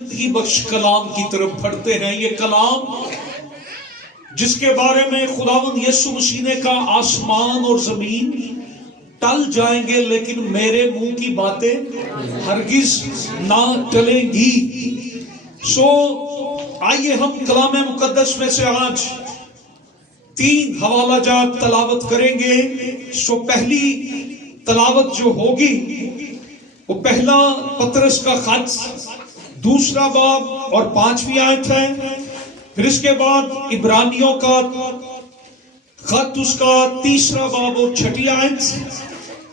زندگی بخش کلام کی طرف بڑھتے ہیں. یہ کلام جس کے بارے میں خداوند یسوع مسیح نے کہا آسمان اور زمین ٹل جائیں گے لیکن میرے منہ کی باتیں ہرگز نہ ٹلیں گی. آئیے ہم کلام مقدس میں سے آج 3 حوالہ جات تلاوت کریں گے. پہلی تلاوت جو ہوگی وہ پہلا پطرس کا خط 2 باب اور 5ویں آیت ہے. پھر اس کے بعد عبرانیوں کا خط اس کا 3 باب اور 6 آیت.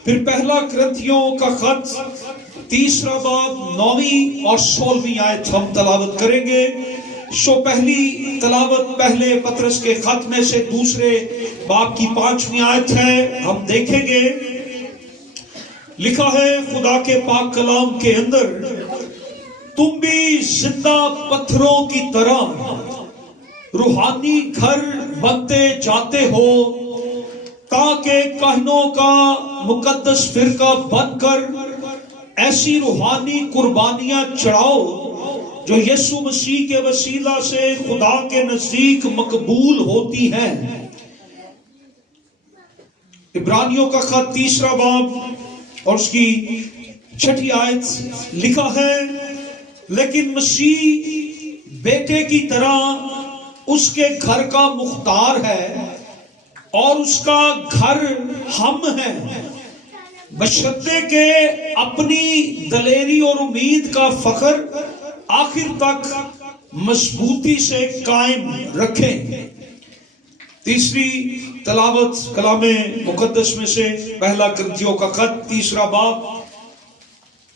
پھر پہلا کرنتھیوں کا خط 3 باب 9 اور 16 آیت ہم تلاوت کریں گے. پہلی تلاوت پہلے پطرس کے خط میں سے 2 باب کی 5ویں آیت ہے. ہم دیکھیں گے لکھا ہے خدا کے پاک کلام کے اندر، تم بھی زندہ پتھروں کی طرح روحانی گھر بنتے جاتے ہو تاکہ کاہنوں کا مقدس فرقہ بن کر ایسی روحانی قربانیاں چڑھاؤ جو یسوع مسیح کے وسیلہ سے خدا کے نزدیک مقبول ہوتی ہیں. عبرانیوں کا خط 3 باب اور اس کی 6 آیت لکھا ہے، لیکن مسیح بیٹے کی طرح اس کے گھر کا مختار ہے اور اس کا گھر ہم ہیں، بشرطے کہ اپنی دلیری اور امید کا فخر آخر تک مضبوطی سے قائم رکھیں. تیسری تلاوت کلام مقدس میں سے پہلا کرنتھیوں کا خط 3 باب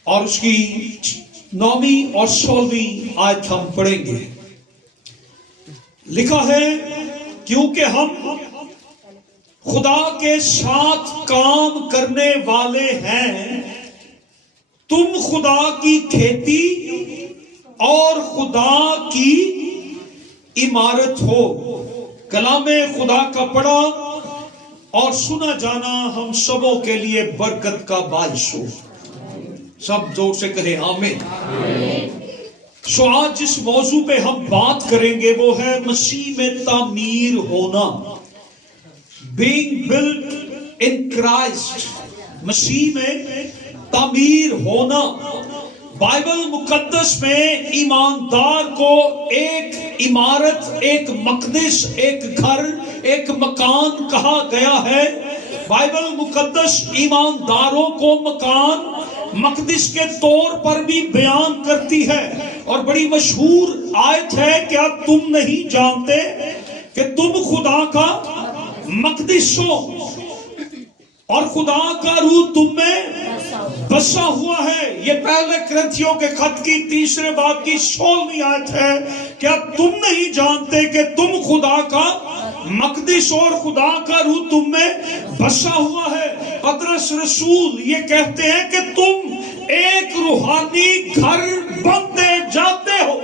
اور اس کی 9 اور 16 آیت ہم پڑھیں گے. لکھا ہے، کیونکہ ہم خدا کے ساتھ کام کرنے والے ہیں، تم خدا کی کھیتی اور خدا کی عمارت ہو. کلام خدا کا پڑھا اور سنا جانا ہم سبوں کے لیے برکت کا باعث ہو. سب زور سے کہیں آمین. آج جس موضوع پہ ہم بات کریں گے وہ ہے مسیح میں تعمیر ہونا. being built in Christ. مسیح میں تعمیر ہونا. بائبل مقدس میں ایماندار کو ایک عمارت، ایک مقدس، ایک گھر، ایک مکان کہا گیا ہے. بائبل مقدس ایمانداروں کو مکان مقدس کے طور پر بھی بیان کرتی ہے. اور بڑی مشہور آیت ہے، کیا تم نہیں جانتے کہ تم خدا کا مقدس ہو اور خدا کا روح تم میں بسا ہوا ہے. یہ پہلے کرنتھیوں کے خط کی 3 باب کی 16 آیت ہے، کیا تم نہیں جانتے کہ تم خدا کا مقدس اور خدا کا روح تم میں بسا ہوا ہے. پطرس رسول یہ کہتے ہیں کہ تم ایک روحانی گھر بنتے جاتے ہو.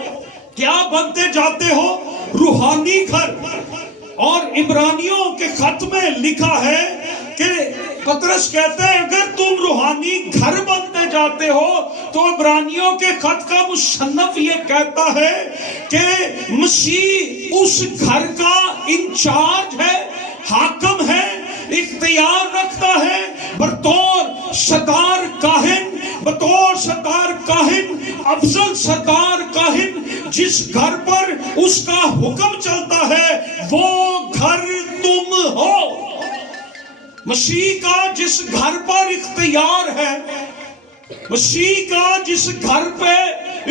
کیا بنتے جاتے ہو؟ روحانی گھر. اور عبرانیوں کے خط میں لکھا ہے کہ پطرس کہتے ہیں اگر تم روحانی گھر بنتے جاتے ہو تو عبرانیوں کے خط کا مصنف یہ کہتا ہے کہ مسیح اس گھر کا انچارج ہے، حاکم ہے، اختیار رکھتا ہے بطور صدار کاہن. بطور صدار کاہن، افضل صدار کاہن، جس گھر پر اس کا حکم چلتا ہے وہ گھر تم ہو. مسیح کا جس گھر پر اختیار ہے، مسیح کا جس گھر پہ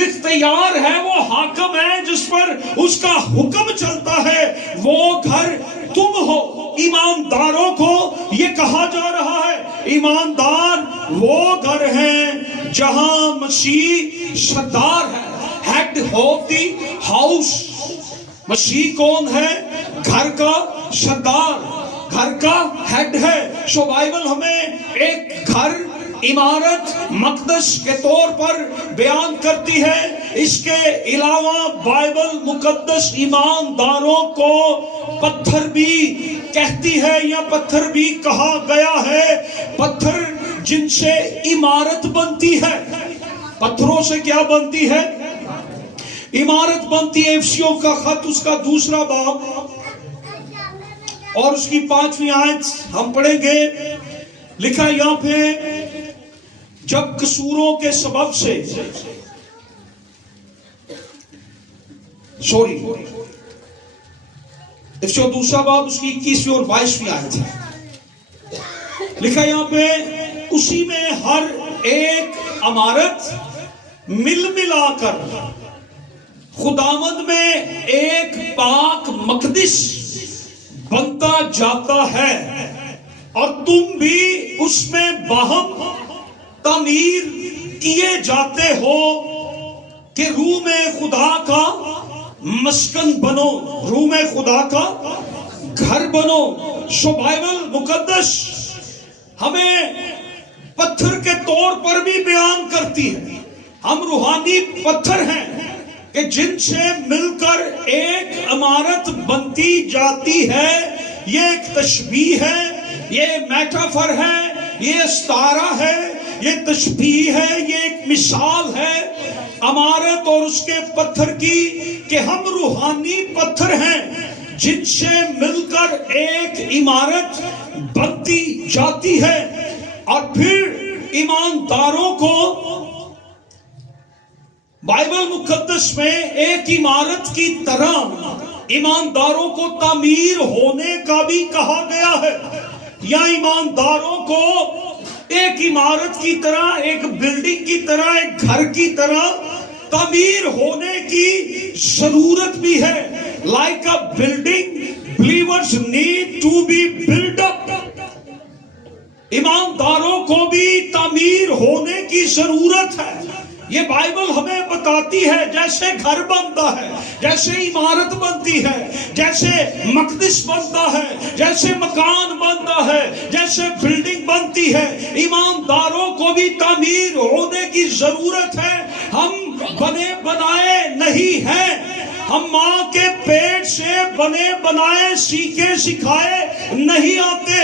اختیار ہے، وہ حاکم ہے جس پر اس کا حکم چلتا ہے، وہ گھر تم ہو. ایمانداروں کو یہ کہا جا رہا ہے ایماندار وہ گھر ہیں جہاں مسیح سردار ہے، ہیڈ آف دی ہاؤس. مسیح کون ہے؟ گھر کا سردار، گھر کا ہیڈ ہے. بائبل ہمیں ایک گھر، عمارت، مقدس کے طور پر بیان کرتی ہے. اس کے علاوہ بائبل مقدس ایمانداروں کو پتھر بھی کہتی ہے یا پتھر بھی کہا گیا ہے. پتھر جن سے عمارت بنتی ہے. پتھروں سے کیا بنتی ہے؟ इमारत बनती है। एफिसियों का खत उसका 2 बाब और उसकी 5वीं आयत हम पढ़ेंगे। लिखा है यहां पे, जब कसूरों के सबब से, एफिसियों 2 बाब उसकी 21वीं और 22वीं आयत है। लिखा है यहां पे, उसी में हर एक इमारत मिल मिलाकर खुदावंद में एक पाक मकदिस बनता जाता है, और तुम भी उसमें बाहम तामीर किए जाते हो कि रूह में खुदा का मस्कन बनो, रूह में खुदा का घर बनो। सो बाइबल मुकद्दस हमें पत्थर के तौर पर भी बयान करती है। हम रूहानी पत्थर हैं कि जिनसे मिलकर एक इमारत बनती जाती है। ये एक तशबीह है, ये मेटाफर है, ये इस्तारा है, ये तशबीह है, ये एक मिसाल है इमारत और उसके पत्थर की, कि हम रूहानी पत्थर हैं जिनसे मिलकर एक इमारत बनती जाती है। और फिर ईमानदारों को बाइबल मुकद्दस में एक इमारत की तरह ईमानदारों को तामीर होने का भी कहा गया है, या ईमानदारों को एक इमारत की तरह, एक बिल्डिंग की तरह, एक घर की तरह तामीर होने की जरूरत भी है। Like a building, believers need to be build up. ईमानदारों को भी तामीर होने की जरूरत है। ये बाइबल हमें बताती है, जैसे घर बनता है, जैसे इमारत बनती है, जैसे मकदिस बनता है, जैसे मकान बनता है, जैसे बिल्डिंग बनती है, ईमानदारों को भी तामीर होने की जरूरत है। हम बने बनाए नहीं हैं, हम माँ के पेट से बने बनाए सीखे सिखाए नहीं आते।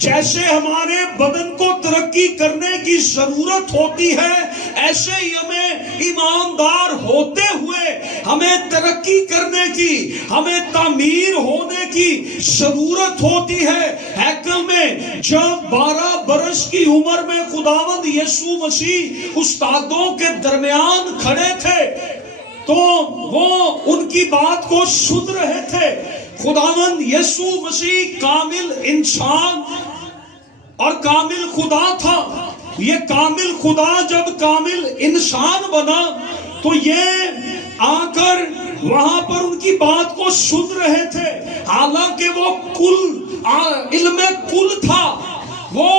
जैसे हमारे बदन को तरक्की करने की जरूरत होती है, ऐसे ही हमें ईमानदार होते हुए हमें तरक्की करने की, हमें तामीर होने की जरूरत होती है। हैकल में जब 12 बरस की उम्र में खुदावंद यीशु मसीह उस्तादों के दरमियान खड़े थे, तो वो उनकी बात को सुन रहे थे। खुदावंद यीशु मसीह कामिल इंसान और कामिल खुदा था। ये कामिल खुदा जब कामिल इंसान बना तो ये आकर वहां पर उनकी बात को सुन रहे थे। हालांकि वो इल्मे कुल था, वो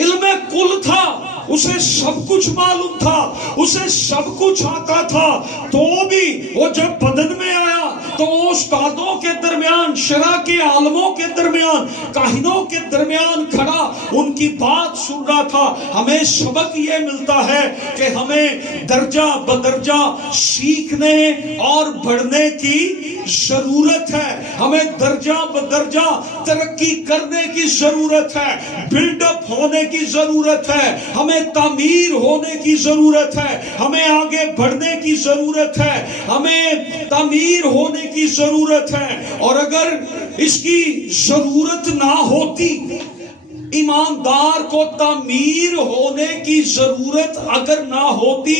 इल्मे कुल था, उसे सब कुछ मालूम था, उसे सब कुछ आता था, तो भी वो जब बदन में आया तो वो उस्तादों के दरमियान, शरा के आलमों के दरमियान, काहिनों के दरमियान खड़ा उनकी बात सुन रहा था। हमें सबक ये मिलता है कि हमें दर्जा बदर्जा सीखने और बढ़ने की जरूरत है। हमें दर्जा बदर्जा तरक्की करने की जरूरत है, बिल्डअप होने की जरूरत है, हमें तामीर होने की जरूरत है, हमें आगे बढ़ने की जरूरत है, हमें तामीर होने की जरूरत है। और अगर इसकी जरूरत ना होती, ईमानदार को तामीर होने की जरूरत अगर ना होती,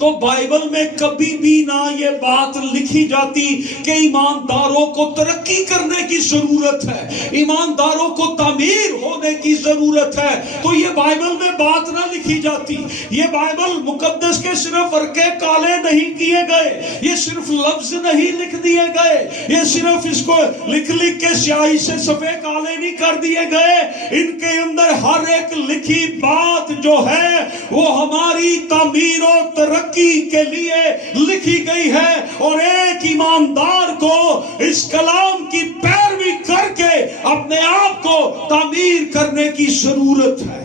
तो बाइबल में कभी भी ना ये बात लिखी जाती कि ईमानदारों को तरक्की करने की जरूरत है, ईमानदारों को तामीर होने की जरूरत है। तो ये बाइबल में बात ना लिखी जाती। ये बाइबल मुकद्दस के सिर्फ वर्के काले नहीं किए गए, ये सिर्फ लफ्ज नहीं लिख दिए गए, ये सिर्फ इसको लिख लिख के स्याही से सफेद काले नहीं कर दिए गए। इनके अंदर हर एक लिखी बात जो है वो हमारी तामीर और तरक्की के लिए लिखी गई है। और एक ईमानदार को इस कलाम की पैरवी करके अपने आप को तामीर करने की जरूरत है।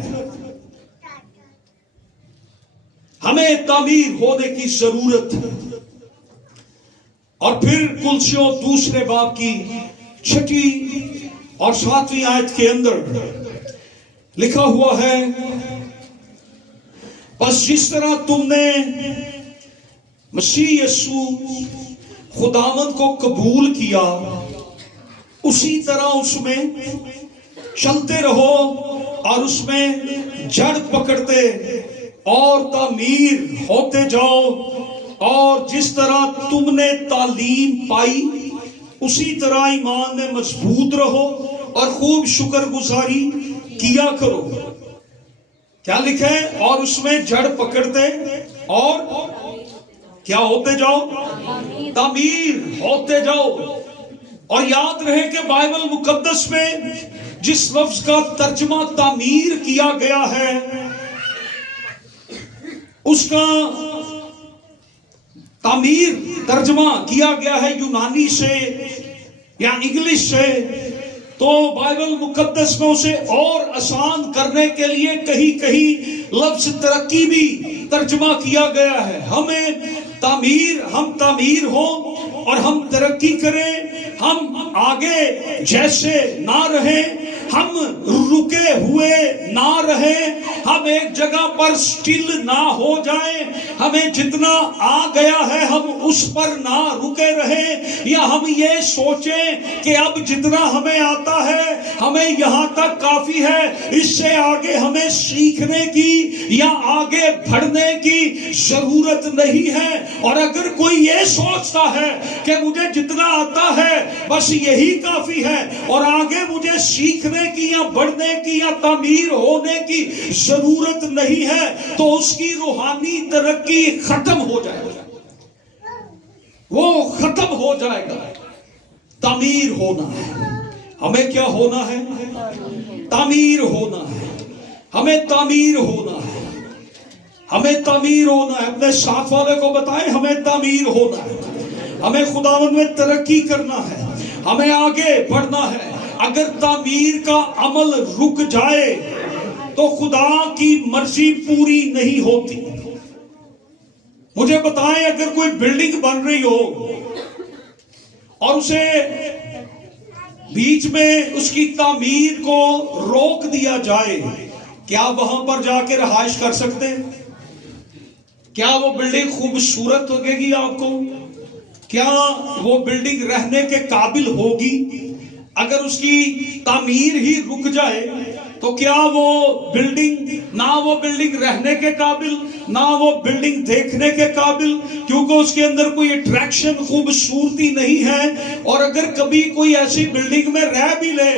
हमें तामीर होने की जरूरत है। और फिर कुलसियों दूसरे बाब की 6 और 7 आयत के अंदर लिखा हुआ है, बस जिस तरह तुमने مسیح یسوع خداوند کو قبول کیا، اسی طرح اس میں چلتے رہو اور اس میں جڑ پکڑتے اور تعمیر ہوتے جاؤ، اور جس طرح تم نے تعلیم پائی اسی طرح ایمان میں مضبوط رہو اور خوب شکر گزاری کیا کرو۔ کیا لکھا ہے؟ اور اس میں جڑ پکڑتے اور کیا ہوتے جاؤ؟ تعمیر ہوتے جاؤ۔ اور یاد رہے کہ بائبل مقدس میں جس لفظ کا ترجمہ تعمیر کیا گیا ہے اس کا تعمیر ترجمہ کیا گیا ہے یونانی سے یا انگلش سے، تو بائبل مقدس میں اسے اور آسان کرنے کے لیے کہیں کہیں لفظ ترقی بھی ترجمہ کیا گیا ہے۔ ہم تعمیر ہوں اور ہم ترقی کریں، ہم آگے جیسے نہ رہیں، ہم رکے ہوئے نہ رہیں، ہم ایک جگہ پر سٹل نہ ہو جائیں، ہمیں جتنا آ گیا ہے ہم اس پر نہ رکے رہیں، یا ہم یہ سوچیں کہ اب جتنا ہمیں آتا ہے ہمیں یہاں تک کافی ہے، اس سے آگے ہمیں سیکھنے کی یا آگے بڑھنے کی ضرورت نہیں ہے۔ اور اگر کوئی یہ سوچتا ہے کہ مجھے جتنا آتا ہے بس یہی کافی ہے اور آگے مجھے سیکھنے کی یا بڑھنے کی یا تعمیر ہونے کی ضرورت نہیں ہے، تو اس کی روحانی ترقی ختم ہو جائے گا، وہ ختم ہو جائے گا۔ تعمیر ہونا ہے، ہمیں کیا ہونا ہے؟ تعمیر ہونا ہے، ہمیں تعمیر ہونا ہے، ہمیں تعمیر ہونا ہے۔ اپنے ساتھ والے کو بتائیں ہمیں تعمیر ہونا ہے، ہمیں خداوند میں ترقی کرنا ہے، ہمیں آگے بڑھنا ہے۔ اگر تعمیر کا عمل رک جائے تو خدا کی مرضی پوری نہیں ہوتی۔ مجھے بتائیں اگر کوئی بلڈنگ بن رہی ہو اور اسے بیچ میں اس کی تعمیر کو روک دیا جائے، کیا وہاں پر جا کے رہائش کر سکتے ہیں؟ کیا وہ بلڈنگ خوبصورت لگے گی آپ کو؟ کیا وہ بلڈنگ رہنے کے قابل ہوگی؟ اگر اس کی تعمیر ہی رک جائے تو کیا وہ بلڈنگ رہنے کے قابل، نہ وہ بلڈنگ دیکھنے کے قابل، کیونکہ اس کے اندر کوئی اٹریکشن خوبصورتی نہیں ہے۔ اور اگر کبھی کوئی ایسی بلڈنگ میں رہ بھی لے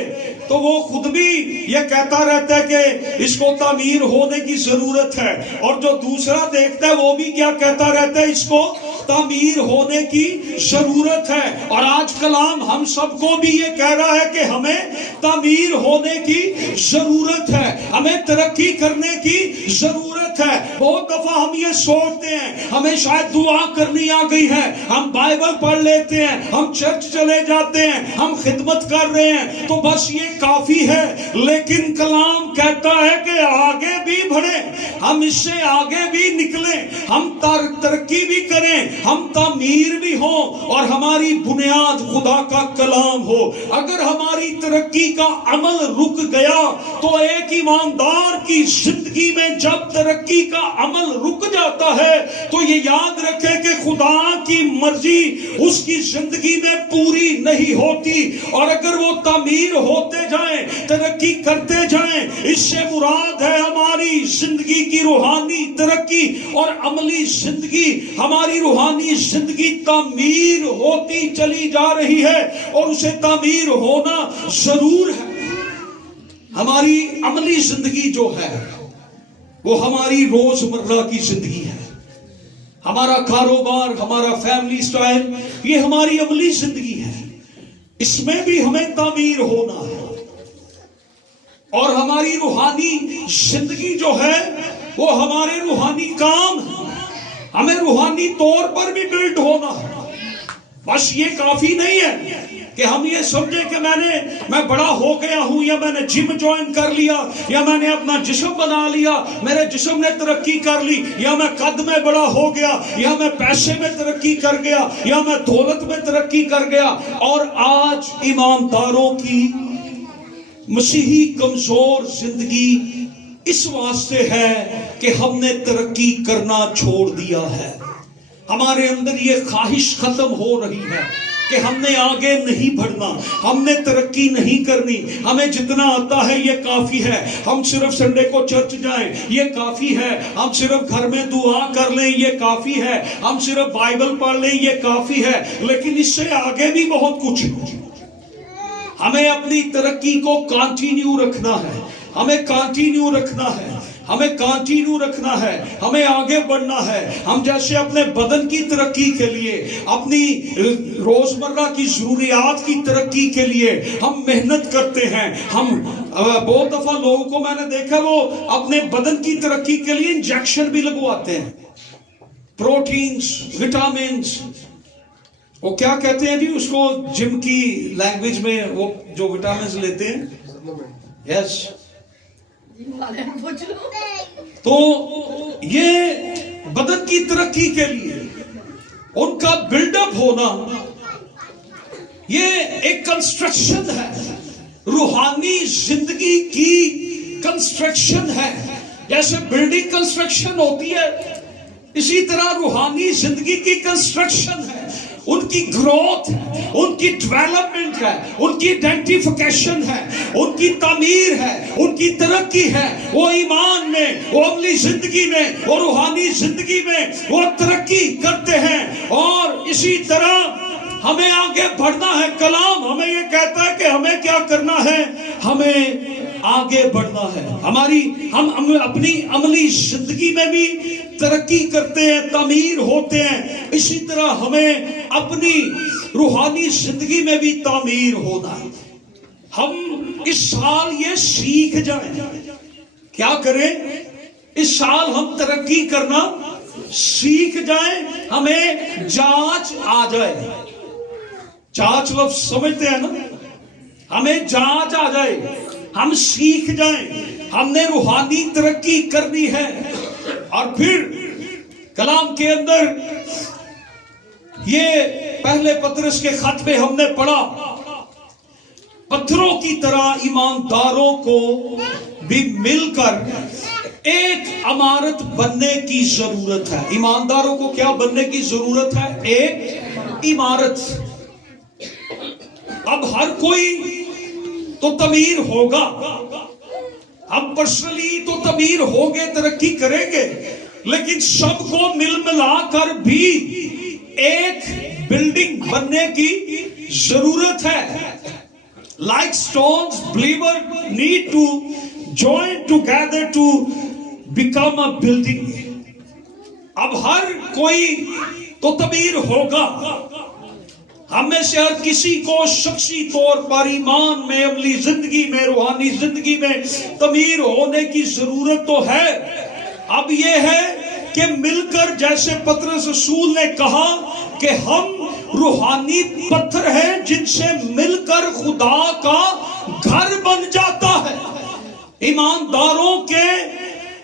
تو وہ خود بھی یہ کہتا رہتا ہے کہ اس کو تعمیر ہونے کی ضرورت ہے، اور جو دوسرا دیکھتا ہے وہ بھی کیا کہتا رہتا ہے؟ اس کو تعمیر ہونے کی ضرورت ہے۔ اور آج کلام ہم سب کو بھی یہ کہہ رہا ہے کہ ہمیں تعمیر ہونے کی ضرورت ہے، ہمیں ترقی کرنے کی ضرورت ہے۔ بہت دفعہ ہم یہ سوچتے ہیں ہمیں شاید دعا کرنی آ گئی ہے، ہم بائبل پڑھ لیتے ہیں، ہم چرچ چلے جاتے ہیں، ہم خدمت کر رہے ہیں تو بس یہ کافی ہے۔ لیکن کلام کہتا ہے کہ آگے بھی بڑھیں، ہم اس سے آگے بھی نکلیں، ہم ترقی بھی کریں، ہم تعمیر بھی ہوں اور ہماری بنیاد خدا کا کلام ہو۔ اگر ہماری ترقی کا عمل رک گیا تو ایک ایماندار کی زندگی میں جب ترقی کا عمل رک جاتا ہے تو یہ یاد رکھے کہ خدا کی مرضی اس کی زندگی میں پوری نہیں ہوتی۔ اور اگر وہ تعمیر ہوتے جائیں، ترقی کرتے جائیں، اس سے مراد ہے ہماری زندگی کی روحانی ترقی اور عملی زندگی، ہماری روحانی زندگی تعمیر ہوتی چلی جا رہی ہے اور اسے تعمیر ہونا ضرور ہے۔ ہماری عملی زندگی جو ہے وہ ہماری روزمرہ کی زندگی ہے، ہمارا کاروبار، ہمارا فیملی سٹائل، یہ ہماری عملی زندگی ہے، اس میں بھی ہمیں تعمیر ہونا ہے۔ اور ہماری روحانی زندگی جو ہے وہ ہمارے روحانی کام ہے، ہمیں روحانی طور پر بھی بلڈ ہونا ہے۔ بس یہ کافی نہیں ہے کہ ہم یہ سمجھیں کہ میں بڑا ہو گیا ہوں، یا میں نے جم جوائن کر لیا، یا میں نے اپنا جسم بنا لیا، میرے جسم نے ترقی کر لی، یا میں قد میں بڑا ہو گیا، یا میں پیسے میں ترقی کر گیا، یا میں دولت میں ترقی کر گیا۔ اور آج ایمانداروں کی مسیحی کمزور زندگی اس واسطے ہے کہ ہم نے ترقی کرنا چھوڑ دیا ہے، ہمارے اندر یہ خواہش ختم ہو رہی ہے کہ ہم نے آگے نہیں بڑھنا، ہم نے ترقی نہیں کرنی، ہمیں جتنا آتا ہے یہ کافی ہے، ہم صرف سنڈے کو چرچ جائیں یہ کافی ہے، ہم صرف گھر میں دعا کر لیں یہ کافی ہے، ہم صرف بائبل پڑھ لیں یہ کافی ہے۔ لیکن اس سے آگے بھی بہت کچھ ہے۔ ہمیں اپنی ترقی کو کانٹینیو رکھنا ہے، ہمیں کانٹینیو رکھنا ہے، ہمیں کانٹینیو رکھنا ہے، ہمیں آگے بڑھنا ہے۔ ہم جیسے اپنے بدن کی ترقی کے لیے، اپنی روزمرہ کی ضروریات کی ترقی کے لیے ہم محنت کرتے ہیں۔ ہم بہت دفعہ لوگوں کو میں نے دیکھا وہ اپنے بدن کی ترقی کے لیے انجیکشن بھی لگواتے ہیں، پروٹینز، وٹامنز، وہ کیا کہتے ہیں جی اس کو جم کی لینگویج میں، وہ جو وٹامنز لیتے ہیں، یس۔ تو یہ بدن کی ترقی کے لیے ان کا بلڈ اپ ہونا یہ ایک کنسٹرکشن ہے، روحانی زندگی کی کنسٹرکشن ہے۔ جیسے بلڈنگ کنسٹرکشن ہوتی ہے اسی طرح روحانی زندگی کی کنسٹرکشن ہے، ان کی گروتھ ہے، ان کی ڈیولپمنٹ ہے، ان کی آئیڈینٹیفیکیشن ہے، ان کی تعمیر ہے، ان کی ترقی ہے۔ وہ ایمان میں، وہ عملی زندگی میں، وہ روحانی زندگی میں وہ ترقی کرتے ہیں۔ اور اسی طرح ہمیں آگے بڑھنا ہے۔ کلام ہمیں یہ کہتا ہے کہ ہمیں کیا کرنا ہے، ہمیں آگے بڑھنا ہے۔ ہم اپنی عملی زندگی میں بھی ترقی کرتے ہیں، تعمیر ہوتے ہیں، اسی طرح ہمیں اپنی روحانی زندگی میں بھی تعمیر ہونا ہے۔ ہم اس سال یہ سیکھ جائیں، کیا کریں؟ اس سال ہم ترقی کرنا سیکھ جائیں، ہمیں جانچ آ جائے۔ جانچ لفظ سمجھتے ہیں نا؟ ہمیں جانچ آ جائے، ہم سیکھ جائیں، ہم نے روحانی ترقی کرنی ہے۔ اور پھر کلام کے اندر یہ پہلے پطرس کے خط میں ہم نے پڑھا، پتھروں کی طرح ایمانداروں کو بھی مل کر ایک عمارت بننے کی ضرورت ہے۔ ایمانداروں کو کیا بننے کی ضرورت ہے؟ ایک عمارت۔ اب ہر کوئی تو تعمیر ہوگا، ہم پرسنلی تو تعمیر ہوگے، ترقی کریں گے، لیکن سب کو مل ملا کر بھی ایک بلڈنگ بننے کی ضرورت ہے۔ Like stones, believer need to join together to become a building۔ اب ہر کوئی تو تعمیر ہوگا، ہم میں سے ہر کسی کو شخصی طور پر ایمان میں، عملی زندگی میں، روحانی زندگی میں تعمیر ہونے کی ضرورت تو ہے۔ اب یہ ہے کہ مل کر، جیسے پطرس رسول نے کہا کہ ہم روحانی پتھر ہیں جن سے مل کر خدا کا گھر بن جاتا ہے۔ ایمانداروں کے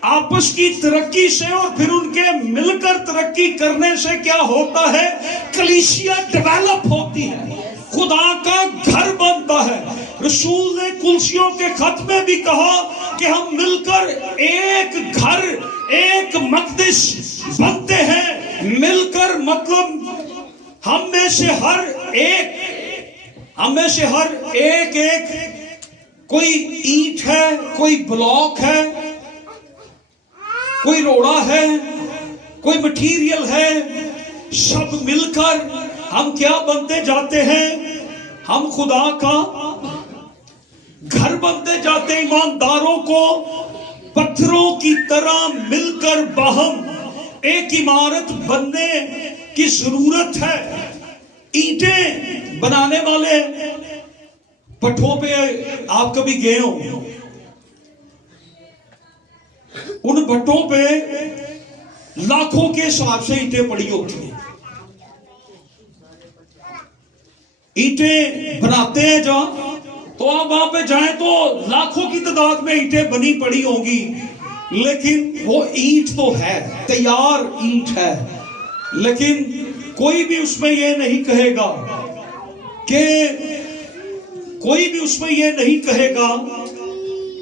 آپس کی ترقی سے اور پھر ان کے مل کر ترقی کرنے سے کیا ہوتا ہے؟ کلیسیا ڈیولپ ہوتی ہے، خدا کا گھر بنتا ہے۔ رسول نے کلسیوں کے خط میں بھی کہا کہ ہم مل کر ایک گھر، ایک مقدس بنتے ہیں۔ مل کر مطلب ہم میں سے ہر ایک کوئی اینٹ ہے، کوئی بلاک ہے، کوئی روڑا ہے، کوئی مٹیریل ہے، سب مل کر ہم کیا بنتے جاتے ہیں؟ ہم خدا کا گھر بنتے جاتے ہیں۔ ایمانداروں کو پتھروں کی طرح مل کر باہم ایک عمارت بننے کی ضرورت ہے۔ اینٹیں بنانے والے پٹھوں پہ آپ کبھی گئے ہوں، ان بھٹوں پہ لاکھوں کے حساب سے اینٹیں پڑی ہوتی ہیں۔ اینٹیں بناتے ہیں جہاں، تو آپ وہاں پہ جائیں تو لاکھوں کی تعداد میں اینٹیں بنی پڑی ہوں گی، لیکن وہ اینٹ تو ہے، تیار اینٹ ہے، لیکن کوئی بھی اس میں یہ نہیں کہے گا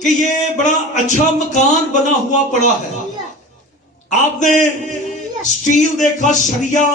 کہ یہ بڑا اچھا مکان بنا ہوا پڑا ہے۔ آپ نے स्टील देखा, सरिया,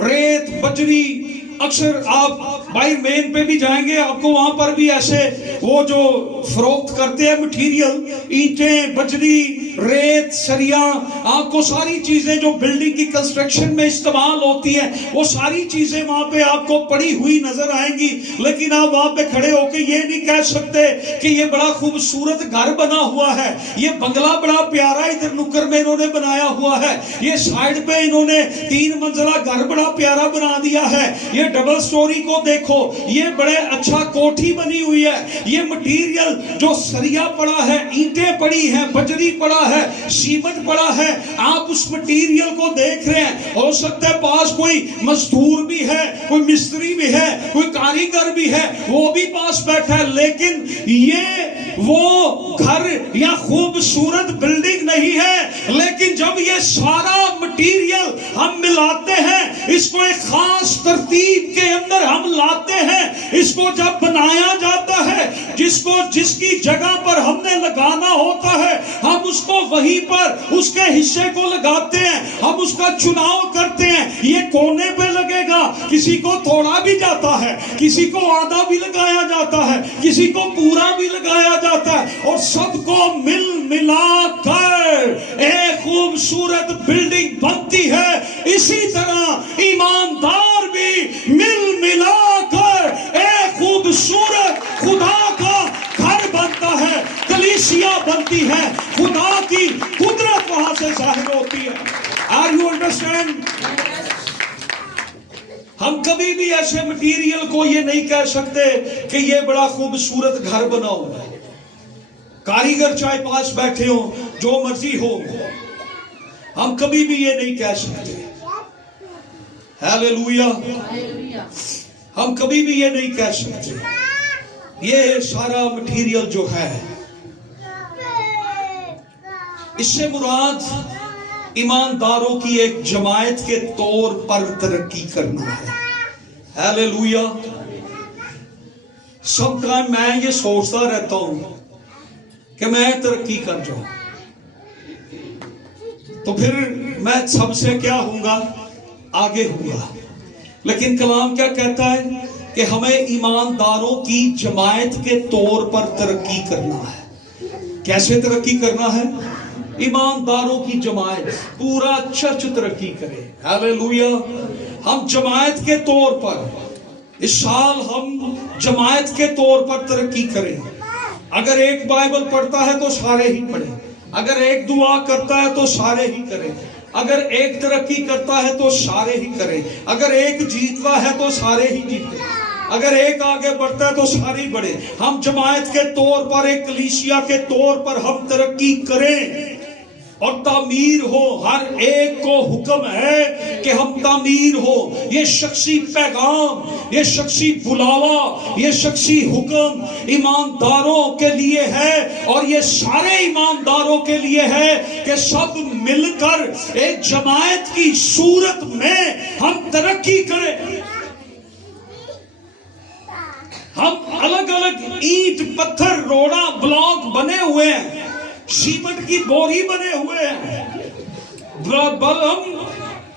रेत, बजरी। अक्सर आप बाई मेन पे भी जाएंगे, आपको वहां पर भी ऐसे वो जो फरोख्त करते हैं मटेरियल, ईंटें, बजरी, रेत, सरिया, आपको सारी चीजें जो बिल्डिंग की कंस्ट्रक्शन में इस्तेमाल होती हैं, वो सारी चीजें वहां पे आपको पड़ी हुई नजर आएंगी। लेकिन आप वहां पे खड़े होकर ये नहीं कह सकते कि ये बड़ा खूबसूरत घर बना हुआ है, ये बंगला बड़ा प्यारा इधर नुक्कड़ में इन्होंने बनाया हुआ है, ये साइड पे इन्होंने 3 मंजिला घर बड़ा प्यारा बना दिया है, ये डबल स्टोरी को देखो, ये बड़े अच्छा कोठी बनी हुई है, ये मटेरियल जो सरिया पड़ा है, ईंटें पड़ी हैं, बजरी पड़ा है, सीमेंट पड़ा है, आप उस मटेरियल को देख रहे हैं। हो सकता है पास कोई मजदूर भी है, कोई मिस्त्री भी है, कोई कारीगर भी है, वो भी पास बैठा है, लेकिन ये वो घर या खूबसूरत बिल्डिंग नहीं है। लेकिन जब ये सारा मटेरियल हम मिलाते हैं, इसको एक खास तरतीब के अंदर हम लाते हैं, इसको जब बनाया जाता है, जिसकी जगह पर हमने लगाना होता है, हम उसको वहीं पर उसके हिस्से को लगाते हैं, हम उसका चुनाव करते हैं। ये कोने पे लगेगा, किसी को थोड़ा भी जाता है, किसी को आधा भी लगाया जाता है, किसी को पूरा भी लगाया जाता है, और सबको मिल मिलाकर एक खूबसूरत बिल्डिंग बनती है। इसी तरह ईमानदार भी मिल मिलाकर एक खूबसूरत खुदा का घर बनता है, कलीसिया बनती है, खुदा की कुदरत वहां से जाहिर होती है। Are you understand? हम कभी भी ऐसे मटेरियल को ये नहीं कह सकते कि ये बड़ा खूबसूरत घर बना हुआ है। कारीगर चाहे पास बैठे हो, जो मर्जी हो, हम कभी भी ये नहीं कह सकते। हालेलुया। हम कभी भी ये नहीं कह सकते। ये सारा मटेरियल जो है, इससे मुराद ईमानदारों की एक जमायत के तौर पर तरक्की करना है। हालेलुया। समटाइम मैं ये सोचता रहता हूं कि मैं तरक्की कर जाऊं तो फिर मैं सबसे क्या होऊंगा, आगे होऊंगा। लेकिन कलाम क्या कहता है कि हमें ईमानदारों की जमायत के तौर पर तरक्की करना है। कैसे तरक्की करना है? ईमानदारों की जमायत, पूरा चर्च तरक्की करे। हालेलुया। हम जमायत के तौर पर इस साल हम जमायत के तौर पर तरक्की करें। अगर एक बाइबल पढ़ता है तो सारे ही पढ़े, अगर एक दुआ करता है तो सारे ही करें, अगर एक तरक्की करता है तो सारे ही करें, अगर एक जीतता है तो सारे ही जीते, अगर एक आगे बढ़ता है तो सारे ही बढ़े। हम जमायत के तौर पर, एक कलीसिया के तौर पर हम तरक्की करें और तामीर हो। हर एक को हुक्म है कि हम तामीर हो। ये शख्सी पैगाम, ये शख्सी बुलावा, ये शख्सी हुक्म ईमानदारों के लिए है, और ये सारे ईमानदारों के लिए है कि सब मिलकर एक जमायत की सूरत में हम तरक्की करें। हम अलग अलग ईंट, पत्थर, रोड़ा, ब्लॉक बने हुए हैं, सीमेंट की बोरी बने हुए हैं, हम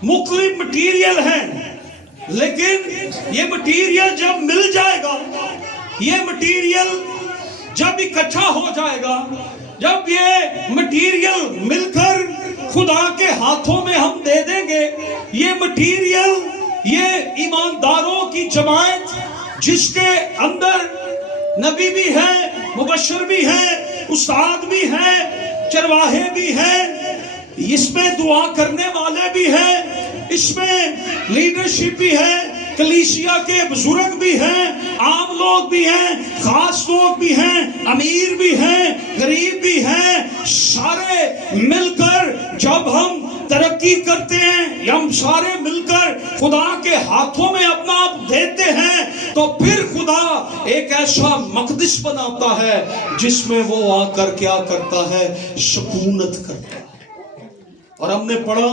मुख्तलिफ मटीरियल हैं, लेकिन ये मटीरियल जब मिल जाएगा, ये मटीरियल जब इकट्ठा हो जाएगा, जब ये मटीरियल मिलकर खुदा के हाथों में हम दे देंगे, ये मटीरियल, ये ईमानदारों की जमायत जिसके अंदर नबी भी है, मुबशर भी है, उस्ताद भी है, चरवाहे भी हैं, इसमें दुआ करने वाले भी हैं, इसमें लीडरशिप भी है, कलीसिया के बुजुर्ग भी हैं, आम लोग भी हैं, खास लोग भी हैं, अमीर भी हैं, गरीब भी हैं। सारे मिलकर जब हम तरक्की करते हैं, हम सारे मिलकर खुदा के हाथों में अपना आप देते हैं, तो फिर खुदा एक ऐसा मकदस बनाता है जिसमें वो आकर क्या करता है, सुकूनत करता है। और हमने पढ़ा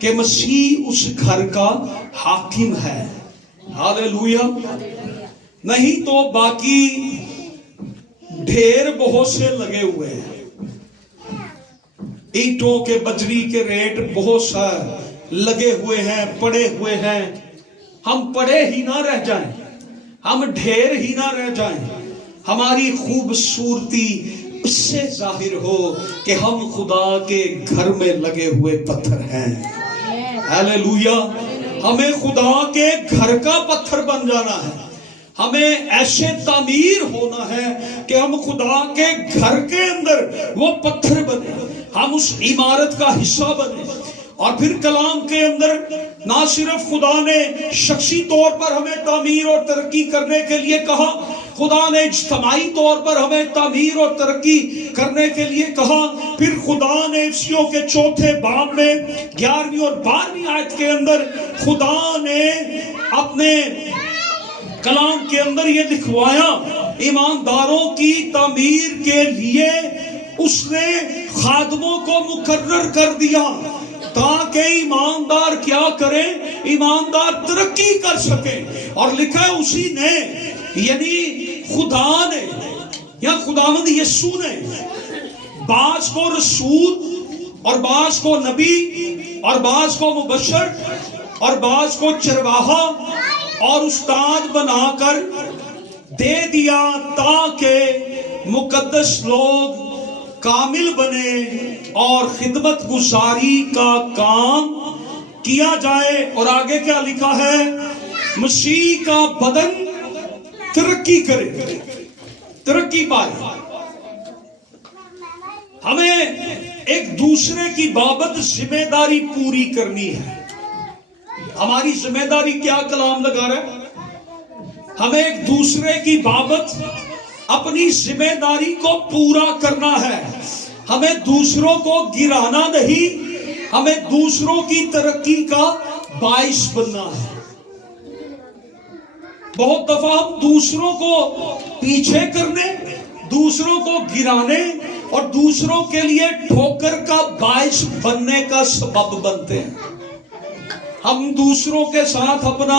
कि मसीह उस घर का हाकिम है। हालेलुया। नहीं तो बाकी ढेर बहुत से लगे हुए हैं, ईंटों के, बजरी के रेट बहुत सा लगे हुए हैं, पड़े हुए हैं। हम पड़े ही ना रह जाएं, हम ढेर ही ना रह जाएं, हमारी खूबसूरती उससे जाहिर हो कि हम खुदा के घर में लगे हुए पत्थर हैं। हालेलुया। हमें खुदा के घर का पत्थर बन जाना है। हमें ऐसे तामीर होना है कि हम खुदा के घर के अंदर वो पत्थर बने, हम उस इमारत का हिस्सा बने। और फिर कलाम के अंदर ना सिर्फ खुदा ने शख्सी तौर पर हमें तामीर और तरक्की करने के लिए कहा, खुदा ने इज्तिमाई तौर पर हमें तामीर और तरक्की करने के लिए कहा। फिर खुदा ने इफ्सियों के 4 बाब में 11वीं और 12वीं आयत के अंदर खुदा ने अपने कलाम के अंदर ये लिखवाया, ईमानदारों की तामीर के लिए उसने खादमों को मुकर्रर कर दिया ताकि ईमानदार क्या करें, ईमानदार तरक्की कर सके। और लिखा है उसी ने, यानी खुदा ने या खुदावंद यीशु ने बाज को रसूल और बाज को नबी और बाज को मुबशर और बाज को चरवाहा और उस्ताद बनाकर दे दिया ताकि मुकद्दस लोग कामिल बने और खिदमत गुजारी का काम किया जाए। और आगे क्या लिखा है, मसीह का बदन तरक्की करे, तरक्की पाए। हमें एक दूसरे की बाबत जिम्मेदारी पूरी करनी है। हमारी जिम्मेदारी क्या कलाम लगा रहा है, हमें एक दूसरे की बाबत अपनी जिम्मेदारी को पूरा करना है। हमें दूसरों को गिराना नहीं, हमें दूसरों की तरक्की का बाइस बनना है। बहुत दफा हम दूसरों को पीछे करने, दूसरों को गिराने और दूसरों के लिए ठोकर का बाइस बनने का सबब बनते हैं। हम दूसरों के साथ अपना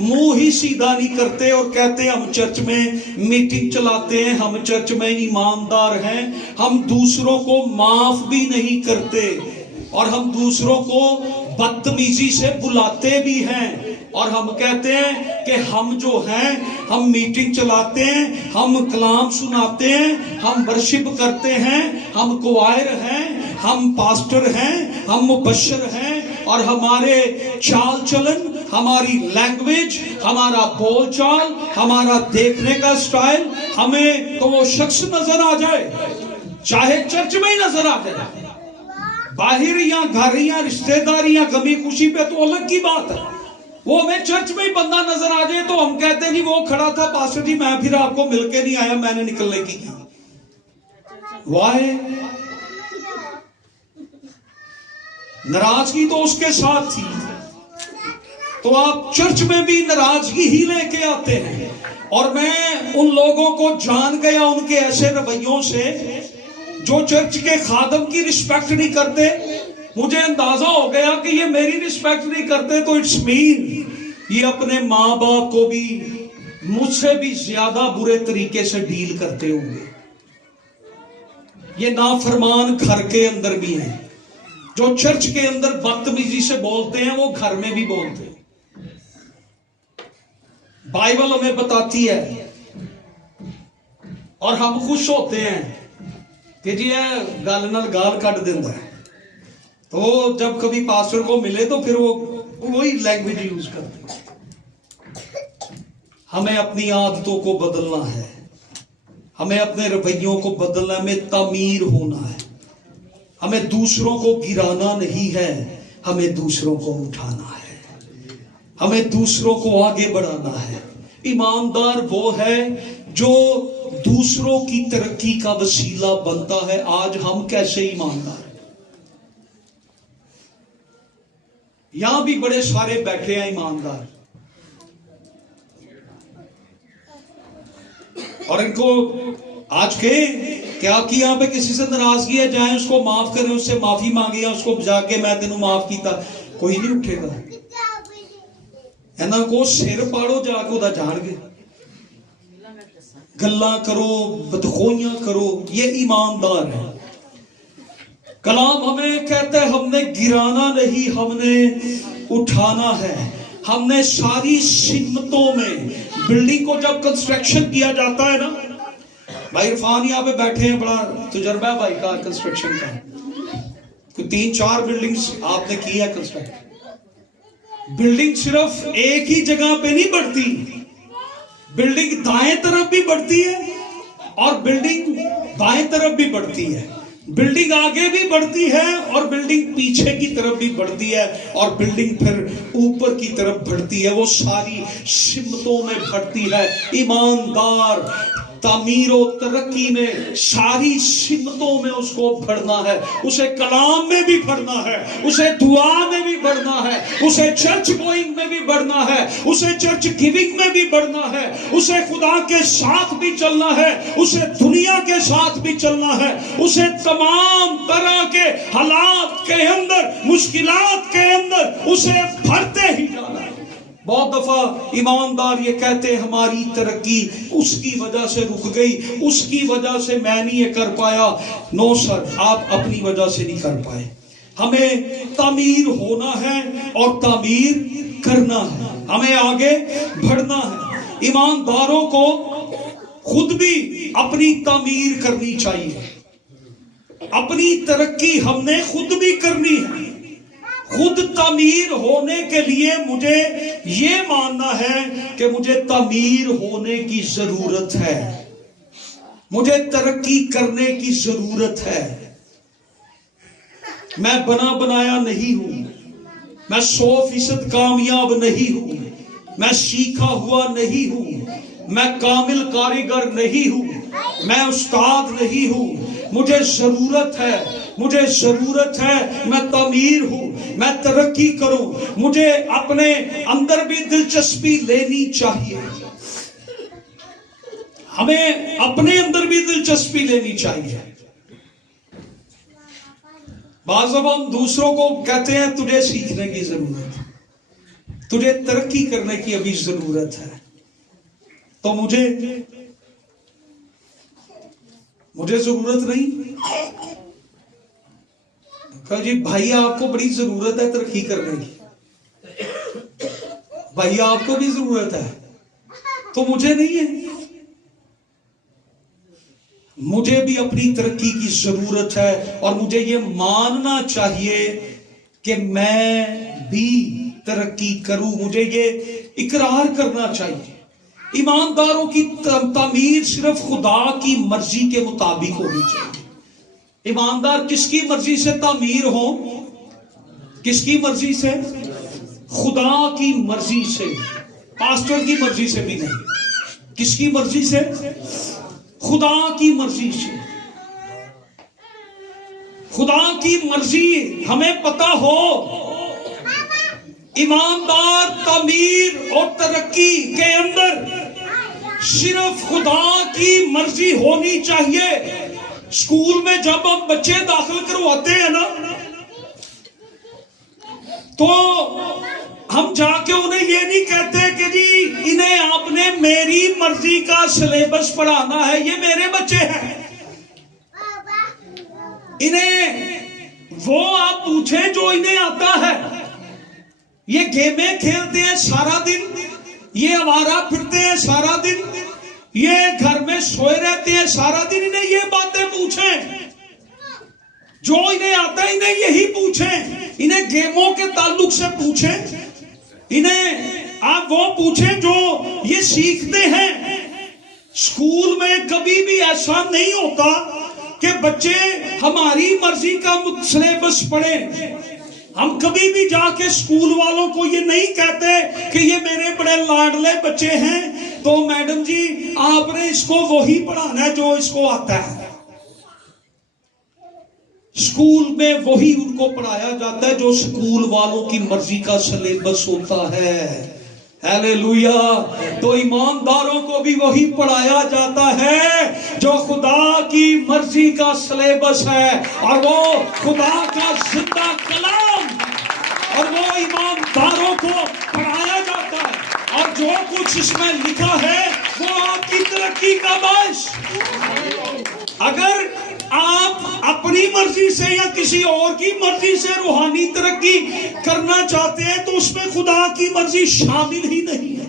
मुंह ही सीधा नहीं करते और कहते हैं हम चर्च में मीटिंग चलाते हैं, हम चर्च में ईमानदार हैं। हम दूसरों को माफ भी नहीं करते और हम दूसरों को बदतमीजी से बुलाते भी हैं। और हम कहते हैं कि हम जो हैं, हम मीटिंग चलाते हैं, हम कलाम सुनाते हैं, हम वर्शिप करते हैं, हम क्वायर हैं, हम पास्टर हैं, हम मुबशर हैं। और हमारे चाल चलन, हमारी लैंग्वेज, हमारा बोलचाल, हमारा देखने का स्टाइल, हमें तो वो शख्स नजर आ जाए, चाहे चर्च में ही नजर आ जाए, बाहर या घर या रिश्तेदारी या गमी खुशी पे तो अलग की बात है। वो हमें चर्च में ही बंदा नजर आ जाए तो हम कहते हैं जी वो खड़ा था पास्टर जी, मैं फिर आपको मिलके नहीं आया, मैंने निकलने की। वाह, नाराजगी तो उसके साथ थी, तो आप चर्च में भी नाराजगी ही लेके आते हैं। और मैं उन लोगों को जान गया उनके ऐसे रवैयों से जो चर्च के खादम की रिस्पेक्ट नहीं करते। मुझे अंदाजा हो गया कि ये मेरी रिस्पेक्ट नहीं करते तो इट्स मीन ये अपने माँ बाप को भी मुझसे भी ज्यादा बुरे तरीके से डील करते होंगे। ये नाफरमान घर के अंदर भी हैं, जो चर्च के अंदर बदतमीजी से बोलते हैं वो घर में भी बोलते हैं। बाइबल हमें बताती है और हम खुश होते हैं कि जी ये गाल नाल गाल काट देता है, तो जब कभी पास्टर को मिले तो फिर वो वही लैंग्वेज यूज करते हैं। हमें अपनी आदतों को बदलना है, हमें अपने रवैयों को बदलना है, हमें तामीर होना है। हमें दूसरों को गिराना नहीं है, हमें दूसरों को उठाना है, हमें दूसरों को आगे बढ़ाना है। ईमानदार वो है जो दूसरों की तरक्की का वसीला बनता है। आज हम कैसे ईमानदार हैं? यहां भी बड़े सारे बैठे हैं ईमानदार, और इनको आज के क्या कि यहाँ पे किसी से नाराजगी है, जाए उसको माफ करें, उससे माफी मांगी, उसको जाके मैं तेनू माफ किया, कोई नहीं उठेगा। इन्हां को सिर पाड़ो जाके उदा जान के गल्लां करो, बदखोइयां करो, ये ईमानदार है। کلام ہمیں کہتا ہے ہم نے گرانا نہیں، ہم نے اٹھانا ہے۔ ہم نے ساری سمتوں میں، بلڈنگ کو جب کنسٹرکشن کیا جاتا ہے نا، بھائی عرفان یہاں پہ بیٹھے ہیں، بڑا تجربہ ہے بھائی کا کنسٹرکشن کا، 3-4 بلڈنگز آپ نے کی ہے کنسٹرکٹ۔ بلڈنگ صرف ایک ہی جگہ پہ نہیں بڑھتی، بلڈنگ دائیں طرف بھی بڑھتی ہے اور بلڈنگ بائیں طرف بھی بڑھتی ہے، بلڈنگ آگے بھی بڑھتی ہے اور بلڈنگ پیچھے کی طرف بھی بڑھتی ہے، اور بلڈنگ پھر اوپر کی طرف بڑھتی ہے، وہ ساری سمتوں میں بڑھتی ہے۔ ایماندار تعمیر و ترقی میں ساری سمتوں میں اس کو بڑھنا ہے، اسے کلام میں بھی بڑھنا ہے، اسے دعا میں بھی بڑھنا ہے، اسے چرچ گوئنگ میں بھی بڑھنا ہے، اسے چرچ گیونگ میں بھی بڑھنا ہے، اسے خدا کے ساتھ بھی چلنا ہے، اسے دنیا کے ساتھ بھی چلنا ہے، اسے تمام طرح کے حالات کے اندر، مشکلات کے اندر اسے بڑھتے ہی جانا ہے۔ بہت دفعہ ایماندار یہ کہتے ہیں ہماری ترقی اس کی وجہ سے رک گئی، اس کی وجہ سے میں نہیں یہ کر پایا۔ نو سر، آپ اپنی وجہ سے نہیں کر پائے۔ ہمیں تعمیر ہونا ہے اور تعمیر کرنا ہے، ہمیں آگے بڑھنا ہے۔ ایمانداروں کو خود بھی اپنی تعمیر کرنی چاہیے، اپنی ترقی ہم نے خود بھی کرنی ہے۔ خود تعمیر ہونے کے لیے مجھے یہ ماننا ہے کہ مجھے تعمیر ہونے کی ضرورت ہے، مجھے ترقی کرنے کی ضرورت ہے۔ میں بنا بنایا نہیں ہوں، میں 100% کامیاب نہیں ہوں، میں سیکھا ہوا نہیں ہوں، میں کامل کاریگر نہیں ہوں، میں استاد نہیں ہوں۔ مجھے ضرورت ہے، مجھے ضرورت ہے میں تعمیر ہوں، میں ترقی کروں۔ مجھے اپنے اندر بھی دلچسپی لینی چاہیے، ہمیں اپنے اندر بھی دلچسپی لینی چاہیے۔ بعض دفعہ ہم دوسروں کو کہتے ہیں تجھے سیکھنے کی ضرورت ہے، تجھے ترقی کرنے کی ابھی ضرورت ہے، تو مجھے ضرورت نہیں۔ کہا جی بھائی آپ کو بڑی ضرورت ہے ترقی کرنے کی، بھائی آپ کو بھی ضرورت ہے تو مجھے نہیں ہے۔ مجھے بھی اپنی ترقی کی ضرورت ہے اور مجھے یہ ماننا چاہیے کہ میں بھی ترقی کروں، مجھے یہ اقرار کرنا چاہیے۔ ایمانداروں کی تعمیر صرف خدا کی مرضی کے مطابق ہونی چاہیے۔ ایماندار کس کی مرضی سے تعمیر ہو؟ کس کی مرضی سے؟ خدا کی مرضی سے، پاسٹر کی مرضی سے بھی نہیں۔ کس کی مرضی سے؟ خدا کی مرضی سے۔ خدا کی مرضی ہمیں پتہ ہو۔ ایماندار تعمیر اور ترقی کے اندر صرف خدا کی مرضی ہونی چاہیے۔ اسکول میں جب ہم بچے داخل کرواتے ہیں نا تو ہم جا کے انہیں یہ نہیں کہتے کہ جی انہیں آپ نے میری مرضی کا سلیبس پڑھانا ہے، یہ میرے بچے ہیں، انہیں وہ آپ پوچھیں جو انہیں آتا ہے۔ یہ گیمیں کھیلتے ہیں سارا دن، یہ آوارہ پھرتے ہیں سارا دن، یہ گھر میں سوئے رہتے ہیں سارا دن، انہیں یہ باتیں پوچھیں جو انہیں آتا ہے، انہیں یہی پوچھیں۔ انہیں گیموں کے تعلق سے پوچھیں، انہیں آپ وہ پوچھیں جو یہ سیکھتے ہیں۔ اسکول میں کبھی بھی ایسا نہیں ہوتا کہ بچے ہماری مرضی کا سلیبس پڑھیں۔ ہم کبھی بھی جا کے اسکول والوں کو یہ نہیں کہتے کہ یہ میرے بڑے لاڈلے بچے ہیں تو میڈم جی آپ نے اس کو وہی پڑھانا ہے جو اس کو آتا ہے۔ اسکول میں وہی ان کو پڑھایا جاتا ہے جو اسکول والوں کی مرضی کا سلیبس ہوتا ہے۔ ہیلیلویا۔ تو ایمانداروں کو بھی وہی پڑھایا جاتا ہے جو خدا کی مرضی کا سلیبس ہے، اور وہ خدا کا زندہ کلام، اور وہ ایمانداروں کو پڑھایا جاتا ہے، اور جو کچھ اس میں لکھا ہے وہ آپ کی ترقی کا باعث۔ اگر آپ اپنی مرضی سے یا کسی اور کی مرضی سے روحانی ترقی کرنا چاہتے ہیں تو اس میں خدا کی مرضی شامل ہی نہیں ہے.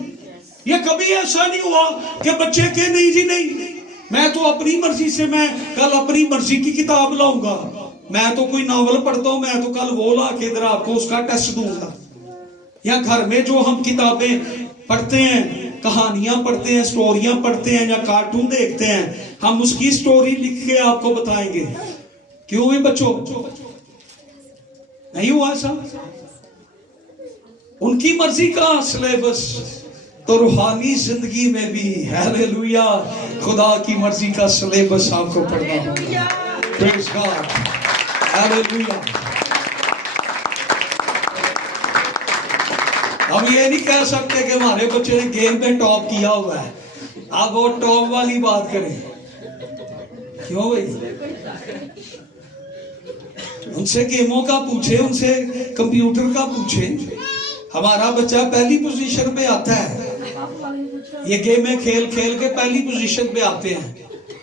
یہ کبھی ایسا نہیں ہوا کہ بچے کہ نہیں جی نہیں میں تو اپنی مرضی سے میں کل اپنی مرضی کی کتاب لاؤں گا, میں تو کوئی ناول پڑھتا ہوں, میں تو کل وہ لا کے ادھر آپ کو اس کا ٹیسٹ دوں گا. یا گھر میں جو ہم کتابیں پڑھتے ہیں, کہانیاں پڑھتے ہیں, سٹوریاں پڑھتے ہیں یا کارٹون دیکھتے ہیں, ہم اس کی سٹوری لکھ کے آپ کو بتائیں گے. کیوں بھی بچوں نہیں ہوا ایسا؟ ان کی مرضی کا سلیبس تو روحانی زندگی میں بھی ہیلیلویا خدا کی مرضی کا سلیبس آپ کو پڑھنا ہوگا. پریز گاڈ, ہیلیلویا. ہم یہ نہیں کہہ سکتے کہ ہمارے بچے نے گیم میں ٹاپ کیا ہوا ہے, آپ وہ ٹاپ والی بات کریں. کیوں بھائی؟ ان سے گیموں کا پوچھیں, ان سے کمپیوٹر کا پوچھیں. ہمارا بچہ پہلی پوزیشن پہ آتا ہے, یہ گیمیں کھیل کھیل کے پہلی پوزیشن پہ آتے ہیں.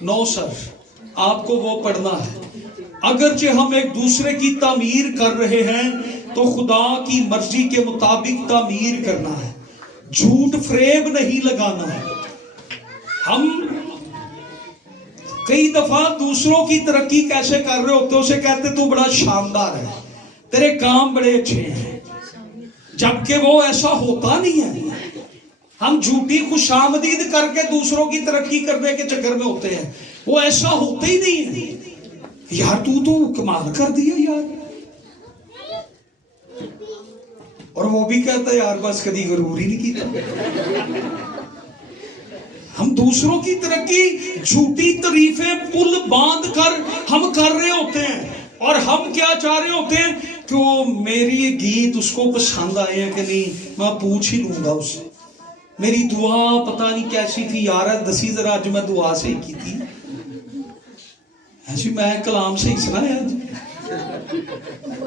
نو سر, آپ کو وہ پڑھنا ہے. اگرچہ ہم ایک دوسرے کی تعمیر کر رہے ہیں تو خدا کی مرضی کے مطابق تعمیر کرنا ہے, جھوٹ فریب نہیں لگانا ہے. ہم کئی دفعہ دوسروں کی ترقی کیسے کر رہے ہوتے اسے کہتے تو بڑا شاندار ہے, تیرے کام بڑے اچھے ہیں, جبکہ وہ ایسا ہوتا نہیں ہے. ہم جھوٹی خوش آمدید کر کے دوسروں کی ترقی کرنے کے چکر میں ہوتے ہیں, وہ ایسا ہوتا ہی نہیں ہے. یار تو کمال کر دیا یار, اور وہ بھی کہتا ہے یار بس کبھی غرور ہی نہیں کیتا. ہم دوسروں کی ترقی جھوٹی تعریفیں پل باندھ کر ہم کر رہے ہوتے ہیں, اور ہم کیا چاہ رہے ہوتے ہیں کہ وہ میری گیت اس کو پسند آئے ہیں کہ نہیں, میں پوچھ ہی لوں گا اس سے. میری دعا پتہ نہیں کیسی تھی یار, دسی ذرا اج میں دعا صحیح کی تھی, ایسی میں کلام صحیح سنایا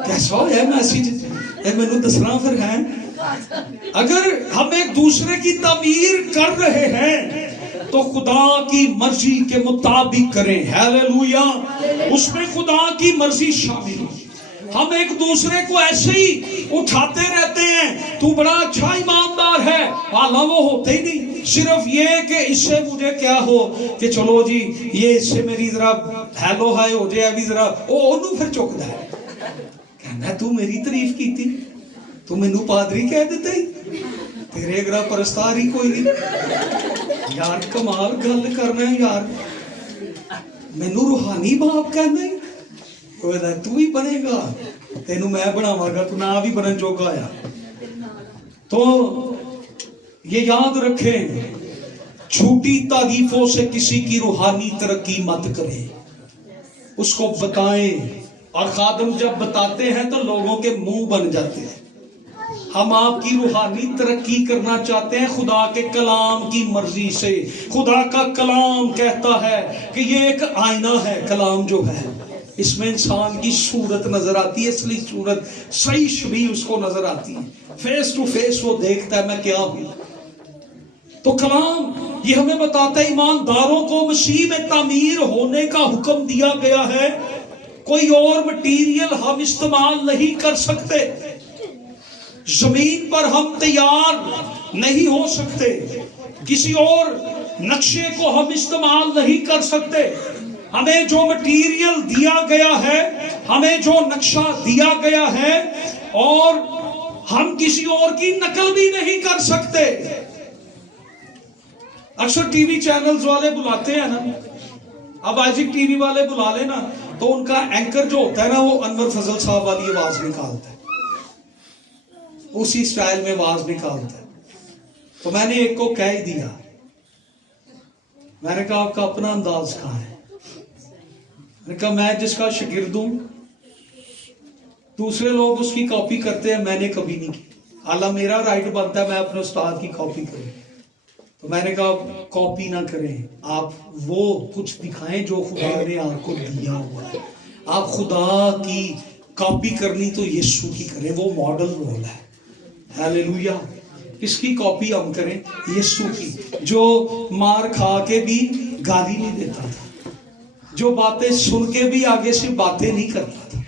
کیسا ہوا میسج, مینوں دسنا پھر ہے. اگر ہم ایک دوسرے کی تعمیر کر رہے ہیں تو خدا کی مرضی کے مطابق کریں. ہیلیلویا, اس میں خدا کی مرضی شامل ہے. ہم ایک دوسرے کو ایسے ہی اٹھاتے رہتے ہیں, تو بڑا اچھا ایماندار ہے, حالانکہ وہ ہوتے ہی نہیں. صرف یہ کہ اس سے مجھے کیا ہو کہ چلو جی یہ اس سے میری ذرا ہیلو ہائے ہو جائے, ابھی ذرا وہ پھر چکتا ہے کہنا تو میری تعریف کی تھی, تو مینوں پادری کہہ دیتا ہی, تیرے اگرا پرستار ہی کوئی نہیں. یار کمال گل کرنا ہے یار, مینوں روحانی باپ کہنا ہے, تو ہی بنے گا, تینوں میں بناواں گا, تو نہ بھی بنن جوگا آیا. تو یہ یاد رکھیں, جھوٹی تعریفوں سے کسی کی روحانی ترقی مت کریں, اس کو بتائیں. اور خادم جب بتاتے ہیں تو لوگوں کے منہ بن جاتے ہیں. ہم آپ کی روحانی ترقی کرنا چاہتے ہیں خدا کے کلام کی مرضی سے. خدا کا کلام کہتا ہے کہ یہ ایک آئینہ ہے, کلام جو ہے اس میں انسان کی صورت نظر آتی ہے, اصلی صورت صحیح شبیہ اس کو نظر آتی ہے, فیس ٹو فیس وہ دیکھتا ہے میں کیا ہوں. تو کلام یہ ہمیں بتاتا ہے ایمانداروں کو مسیح میں تعمیر ہونے کا حکم دیا گیا ہے. کوئی اور مٹیریل ہم استعمال نہیں کر سکتے, زمین پر ہم تیار نہیں ہو سکتے, کسی اور نقشے کو ہم استعمال نہیں کر سکتے. ہمیں جو مٹیریل دیا گیا ہے, ہمیں جو نقشہ دیا گیا ہے, اور ہم کسی اور کی نقل بھی نہیں کر سکتے. اکثر ٹی وی چینلز والے بلاتے ہیں نا, اب آئزک ٹی وی والے بلا لے نا تو ان کا اینکر جو ہوتا ہے نا وہ انور فضل صاحب والی آواز نکالتا ہے, اسی سٹائل میں آواز نکالتا ہے. تو میں نے ایک کو کہہ ہی دیا, میں نے کہا آپ کا اپنا انداز کہاں ہے؟ میں نے کہا میں جس کا شاگرد ہوں, دوسرے لوگ اس کی کاپی کرتے ہیں, میں نے کبھی نہیں کی. حالانکہ میرا رائٹ بنتا ہے میں اپنے استاد کی کاپی کروں. تو میں نے کہا کاپی نہ کریں, آپ وہ کچھ دکھائیں جو خدا نے آپ کو دیا ہوا ہے. آپ خدا کی کاپی کرنی تو یسوع کی کریں, وہ ماڈل رول ہے. ہیلیلویا. کس کی کاپی ہم کریں؟ یسوع کی, جو مار کھا کے بھی گالی نہیں دیتا تھا, जो बातें सुन के भी आगे से बातें नहीं करता था,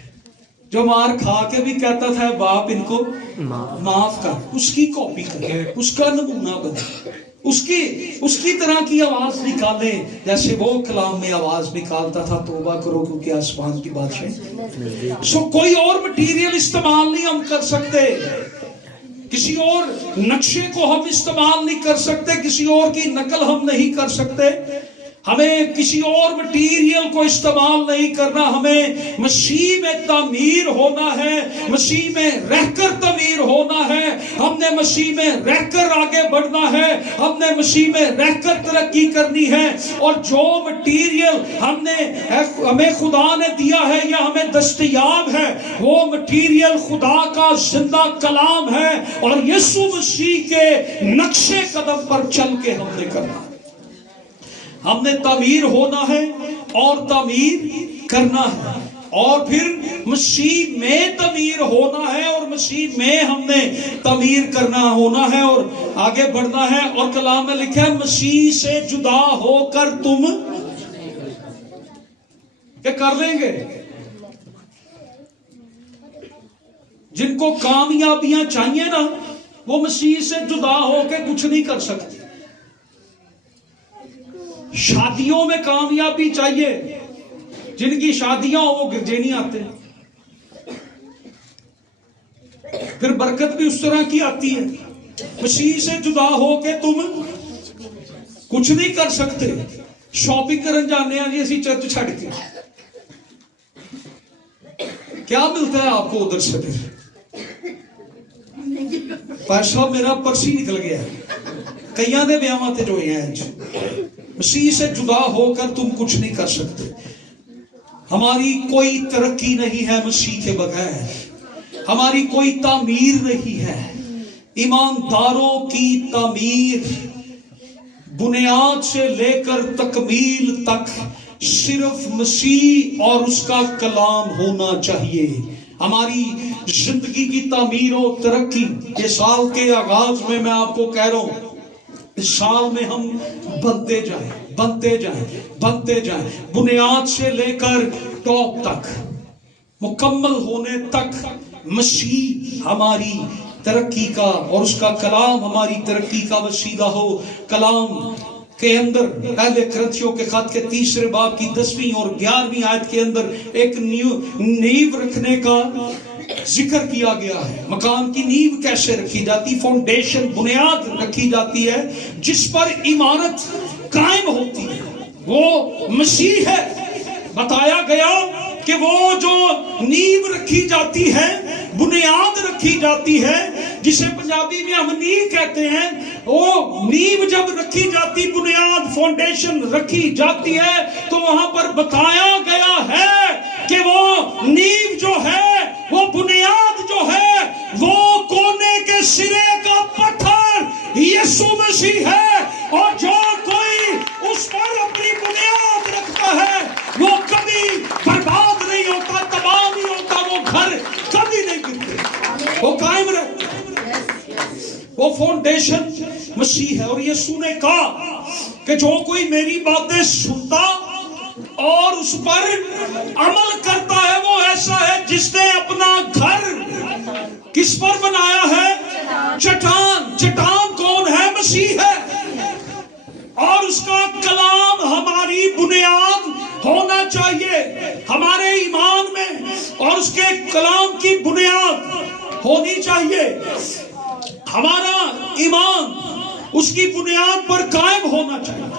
जो मार खा के भी कहता था बाप इनको माफ कर, उसकी कॉपी करके उसका नमूना बने, उसकी तरह की आवाज निकाले जैसे वो कलाम में आवाज निकालता था, तौबा करो क्योंकि आसमान की बादशाह। सो कोई और मटीरियल इस्तेमाल नहीं हम कर सकते, किसी और नक्शे को हम इस्तेमाल नहीं कर सकते, किसी और की नकल हम नहीं कर सकते, हमें किसी और मटीरियल को इस्तेमाल नहीं करना, हमें मसीह में तामीर होना है, मसीह में रहकर तामीर होना है, हमने मसीह में रहकर आगे बढ़ना है, हमने मसीह में रहकर तरक्की करनी है। और जो मटीरियल हमें खुदा ने दिया है या हमें दस्तयाब है, वो मटीरियल खुदा का जिंदा कलाम है और यीशु मसीह के नक्शे कदम पर चल के हमने करना है। हमने तामीर होना है और तामीर करना है, और फिर मसीह में तामीर होना है और मसीह में हमने तामीर करना होना है और आगे बढ़ना है। और कलाम में लिखा है मसीह से जुदा होकर तुम क्या कर लेंगे? जिनको कामयाबियां चाहिए ना, वो मसीह से जुदा होकर कुछ नहीं कर सकते। शादियों में कामयाबी चाहिए, जिनकी शादियां हो वो गिरजे नहीं आते, फिर बरकत भी उस तरह की आती है। मसीह से जुदा होके तुम कुछ नहीं कर सकते। शॉपिंग करन जाने जी असी चर्च छड़ के, क्या मिलता है आपको उधर से? फिर पैसा मेरा पर्सी निकल गया, कईयां दे ब्याहां ते जोए हैं। मसीह से जुदा होकर तुम कुछ नहीं कर सकते। हमारी कोई तरक्की नहीं है मसीह के बगैर, हमारी कोई तामीर नहीं है। ईमानदारों की तामीर बुनियाद से लेकर तकमील तक सिर्फ मसीह और उसका कलाम होना चाहिए। हमारी जिंदगी की तामीर और तरक्की, ये साल के आगाज में मैं आपको कह रहा हूं, इस साल में हम बनते जाएं, बुनियाद से लेकर टॉप तक, मुकम्मल होने तक मसीह हमारी तरक्की का और उसका कलाम हमारी तरक्की का वसीला हो। कलाम के अंदर पहले कुरिन्थियों के खत के 3 बाब की 10वीं और 11वीं आयत के अंदर एक नींव रखने का जिक्र किया गया है। मकान की नींव कैसे रखी जाती, फाउंडेशन बुनियाद रखी जाती है जिस पर इमारत कायम होती है, वो मसीह है। बताया गया कि वो जो नींव रखी जाती है, बुनियाद रखी जाती है, जिसे पंजाबी में हम नींव कहते हैं, वो नींव जब रखी जाती, बुनियाद फाउंडेशन रखी जाती है, तो वहां पर बताया गया है कि वो नींव जो है, वो बुनियाद जो है, वो कोने के सिरे का पत्थर यीशु मसीह है। और जो कोई उस पर अपनी बुनियाद रखता है, वो कभी बर्बाद नहीं होता, तबाह नहीं होता, वो घर कभी नहीं गिरते, वो कायम रहता है। वो फाउंडेशन मसीह है। और यीशु ने कहा कि जो कोई मेरी बातें सुनता और उस पर अमल करता है, वो ऐसा है जिसने अपना घर किस पर बनाया है? चट्टान। चट्टान कौन है? मसीह है। और उसका कलाम हमारी बुनियाद होना चाहिए हमारे ईमान में, और उसके कलाम की बुनियाद होनी चाहिए। हमारा ईमान उसकी बुनियाद पर कायम होना चाहिए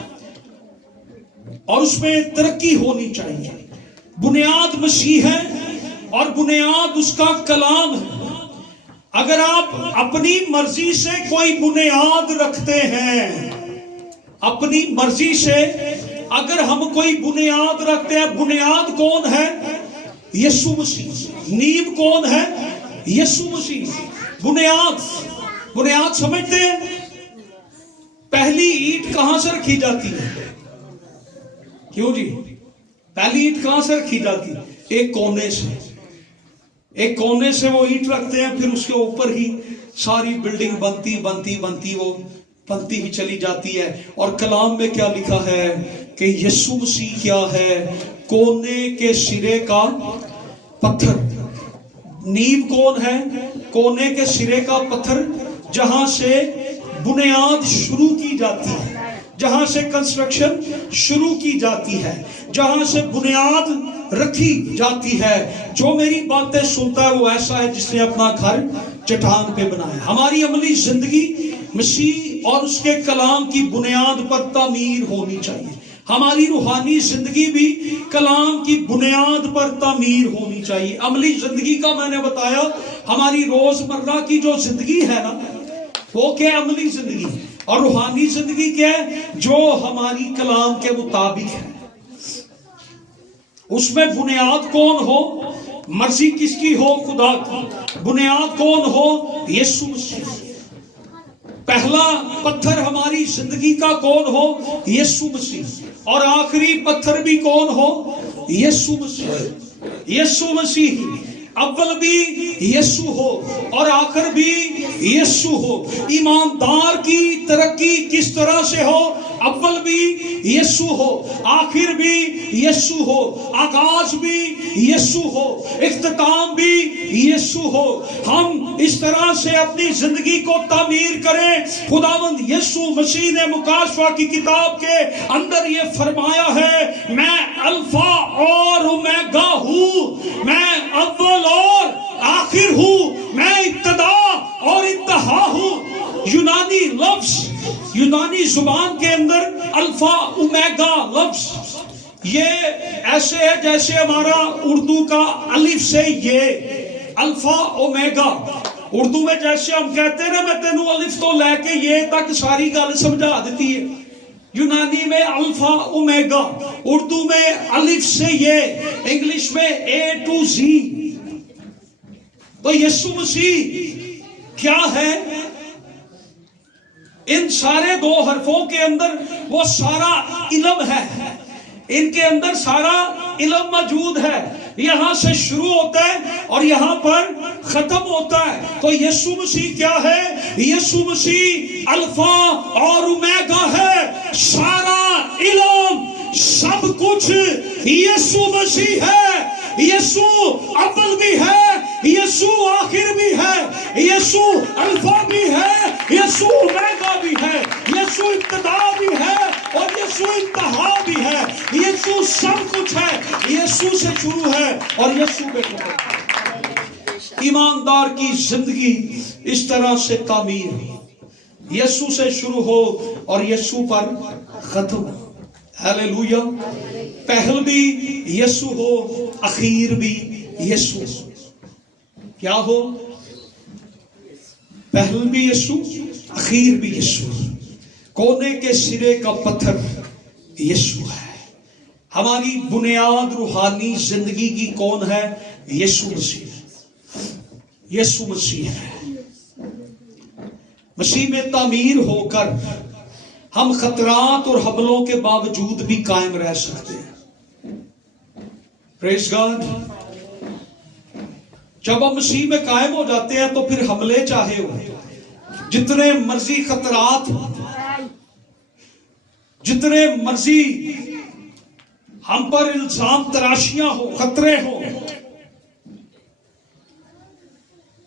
और उसमें तरक्की होनी चाहिए। बुनियाद मसीह है और बुनियाद उसका कलाम है। अगर आप अपनी मर्जी से कोई बुनियाद रखते हैं, अपनी मर्जी से अगर हम कोई बुनियाद रखते हैं, बुनियाद कौन है? यीशु मसीह। नींव कौन है? यीशु मसीह। बुनियाद समझते हैं? पहली ईंट कहां से रखी जाती है? क्यों जी? पहली ईंट कहां से रखी जाती है? एक कोने से। एक कोने से वो ईंट रखते हैं, फिर उसके ऊपर ही सारी बिल्डिंग बनती वो बनती ही चली जाती है। और कलाम में क्या लिखा है कि यीशु मसीह क्या है? कोने के सिरे का पत्थर। नींव कौन है? कोने के सिरे का पत्थर, जहां से बुनियाद शुरू की जाती है, जहां से कंस्ट्रक्शन शुरू की जाती है, जहां से बुनियाद रखी जाती है। जो मेरी बातें सुनता है वो ऐसा है जिसने अपना घर चट्टान पे बनाया। हमारी अमली जिंदगी मसीह और उसके कलाम की बुनियाद पर तामीर होनी चाहिए। हमारी रूहानी जिंदगी भी कलाम की बुनियाद पर तामीर होनी चाहिए। अमली जिंदगी का मैंने बताया, हमारी रोजमर्रा की जो जिंदगी है ना, वो क्या अमली जिंदगी, और रूहानी जिंदगी क्या है? जो हमारी कलाम के मुताबिक है। उसमें बुनियाद कौन हो? मर्जी किसकी हो? खुदा की। बुनियाद कौन हो? यीशु मसीह। पहला पत्थर हमारी जिंदगी का कौन हो? यीशु मसीह। और आखिरी पत्थर भी कौन हो? यीशु मसीह। यीशु मसीह अव्वल भी यीशु हो और आखिर भी यीशु हो। ईमानदार की तरक्की किस तरह से हो? अव्वल भी यीशु हो, आखिर भी यीशु हो, आगाज भी यीशु हो, इख्तिताम भी यीशु हो। हम इस तरह से अपनी जिंदगी को तामीर करें। खुदावंद यीशु मसीह ने मुकाशवा की किताब के अंदर ये फरमाया है, मैं अल्फा और ओमेगा हूं, मैं अव्वल और आखिर हूं, मैं इब्तिदा और इंतहा हूं। यूनानी लफ्ज, यूनानी जुबान के अंदर अल्फा ओमेगा लफ्ज ये ऐसे है जैसे हमारा उर्दू का अलिफ से ये अल्फा ओमेगा। उर्दू में जैसे हम कहते हैं ना, मैं तेनू अलिफ तो लेके ये तक सारी गल समझा देती है। यूनानी में अल्फा ओमेगा, उर्दू में अलिफ से ये, इंग्लिश में ए टू जी। तो यीशु मसीह क्या है? इन सारे दो हरफों के अंदर वो सारा इल्म है, इनके अंदर सारा इल्म मौजूद है। यहां से शुरू होता है और यहां पर खत्म होता है। तो यीशु मसीह क्या है? यीशु मसीह अल्फा और ओमेगा है। सारा इल्म, सब कुछ यीशु मसीह है। यीशु अव्वल भी है, यीशु आखिर भी है, यीशु अल्फा भी है, यीशु ओमेगा भी है, यीशु इब्तिदा भी है और यीशु इंतहा भी है। यीशु सब कुछ है, यीशु से शुरू है और यीशु में खत्म। ईमानदार की जिंदगी इस तरह से तामीर हो, यीशु से शुरू हो और यीशु पर खत्म हो। हालेलुया। पहल भी यीशु हो, आखिर भी यीशु। क्या हो? पहल भी यीशु, आखिर भी यीशु। कोने के सिरे का पत्थर यीशु है। हमारी बुनियाद रूहानी जिंदगी की कौन है? यीशु मसीह। यीशु मसीह है। मसीह में तामीर होकर हम खतरात और हमलों के बावजूद भी कायम रह सकते हैं। Praise God. जब हम मसीह में कायम हो जाते हैं तो फिर हमले चाहे हो, जितने मर्जी खतरात, जितने मर्जी हम पर इल्जाम तराशियां हो, खतरे हो,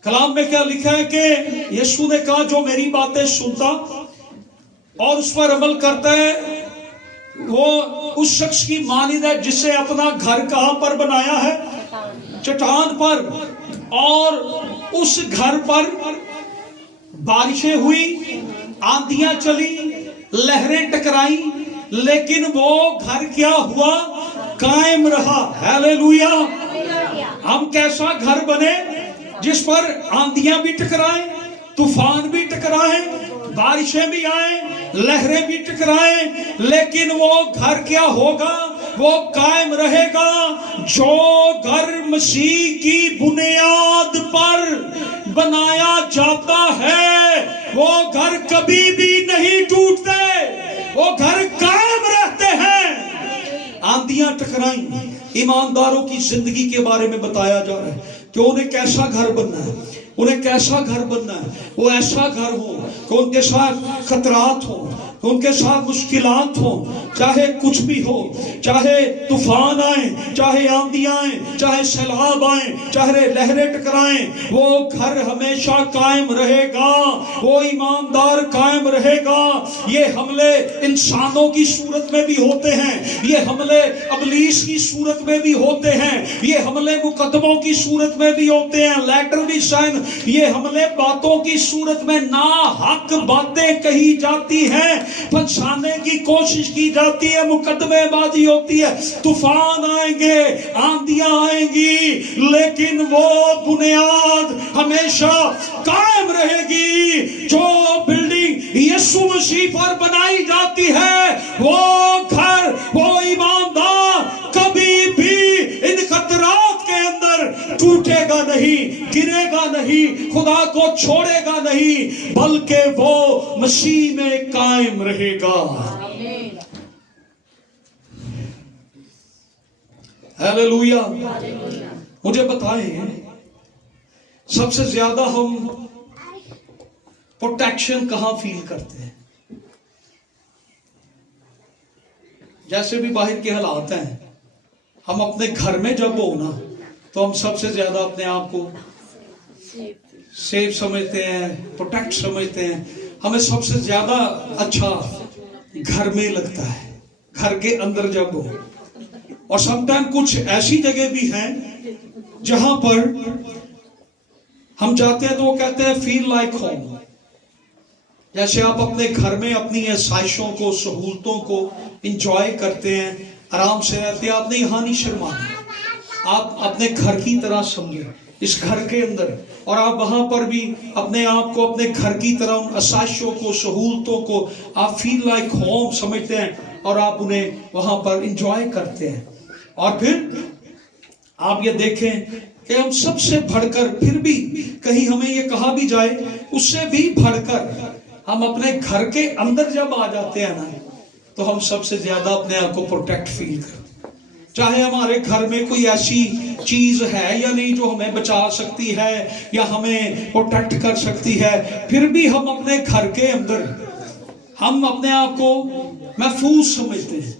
कलाम में क्या लिखा है कि यीशु ने कहा, जो मेरी बातें सुनता और उस पर अमल करता है वो उस शख्स की मानिंद है जिससे अपना घर कहां पर बनाया है? चट्टान पर। और उस घर पर बारिशें हुई, आंधियां चली, लहरें टकराई, लेकिन वो घर क्या हुआ? कायम रहा। हालेलुया। हम कैसा घर बने जिस पर आंधियां भी टकराएं, तूफान भी टकराएं, बारिशें भी आए, लहरें भी टकराएं, लेकिन वो घर क्या होगा? वो कायम रहेगा। जो घर मसीह की बुनियाद पर बनाया जाता है वो घर कभी भी नहीं टूटते, वो घर कायम रहते हैं। आंधियां टकराई, ईमानदारों की जिंदगी के बारे में बताया जा रहा है कि उन्हें कैसा घर बनना है। انہیں کیسا گھر بننا ہے؟ وہ ایسا گھر ہو کہ ان کے ساتھ خطرات ہو، ان کے ساتھ مشکلات ہو، چاہے کچھ بھی ہو، چاہے طوفان آئیں، چاہے آندیاں آئیں، چاہے سیلاب آئیں، چاہے لہریں ٹکرائیں، وہ گھر ہمیشہ قائم رہے گا، وہ ایماندار قائم رہے گا۔ یہ حملے انسانوں کی صورت میں بھی ہوتے ہیں، یہ حملے ابلیس کی صورت میں بھی ہوتے ہیں، یہ حملے مقدموں کی صورت میں بھی ہوتے ہیں، لیٹر بھی سائن، یہ حملے باتوں کی صورت میں ناحق باتیں کہی جاتی ہیں، پھنسانے کی کوشش کی جاتی ہے، مقدمے بازی ہوتی ہے، طوفان آئیں گے، آندیاں آئیں گی، لیکن وہ بنیاد ہمیشہ قائم رہے گی۔ جو بلڈنگ یسوع مسیح پر بنائی جاتی ہے، وہ گھر، وہ ایماندار کبھی بھی ان خطرات کے اندر ٹوٹے گا نہیں، گرے گا نہیں، خدا کو چھوڑے گا نہیں، بلکہ وہ مسیح میں قائم رہے گا۔ ہیلیلویا۔ مجھے بتائیں، سب سے زیادہ ہم پروٹیکشن کہاں فیل کرتے ہیں؟ جیسے بھی باہر کے حالات ہیں، ہم اپنے گھر میں جب ہو نا تو ہم سب سے زیادہ اپنے آپ کو سیف سمجھتے ہیں، پروٹیکٹ سمجھتے ہیں، ہمیں سب سے زیادہ اچھا گھر میں لگتا ہے، گھر کے اندر جب ہو۔ اور سم ٹائم کچھ ایسی جگہ بھی ہیں جہاں پر ہم جاتے ہیں تو وہ کہتے ہیں فیل لائک ہوم۔ جیسے آپ اپنے گھر میں اپنی آسائشوں کو، سہولتوں کو انجوائے کرتے ہیں، آرام سے رہتے ہیں، آپ نے یہاں نہیں شرمانا، آپ اپنے گھر کی طرح سمجھیں اس گھر کے اندر، اور آپ وہاں پر بھی اپنے آپ کو اپنے گھر کی طرح ان آسائشوں کو، سہولتوں کو آپ فیل لائک ہوم سمجھتے ہیں اور آپ انہیں وہاں پر انجوائے کرتے ہیں۔ اور پھر آپ یہ دیکھیں کہ ہم سب سے بڑھ کر، پھر بھی کہیں ہمیں یہ کہا بھی جائے، اس سے بھی بڑھ کر ہم اپنے گھر کے اندر جب آ جاتے ہیں نا تو ہم سب سے زیادہ اپنے آپ کو پروٹیکٹ فیل کرتے ہیں۔ چاہے ہمارے گھر میں کوئی ایسی چیز ہے یا نہیں جو ہمیں بچا سکتی ہے یا ہمیں پروٹیکٹ کر سکتی ہے، پھر بھی ہم اپنے گھر کے اندر ہم اپنے آپ کو محفوظ سمجھتے ہیں۔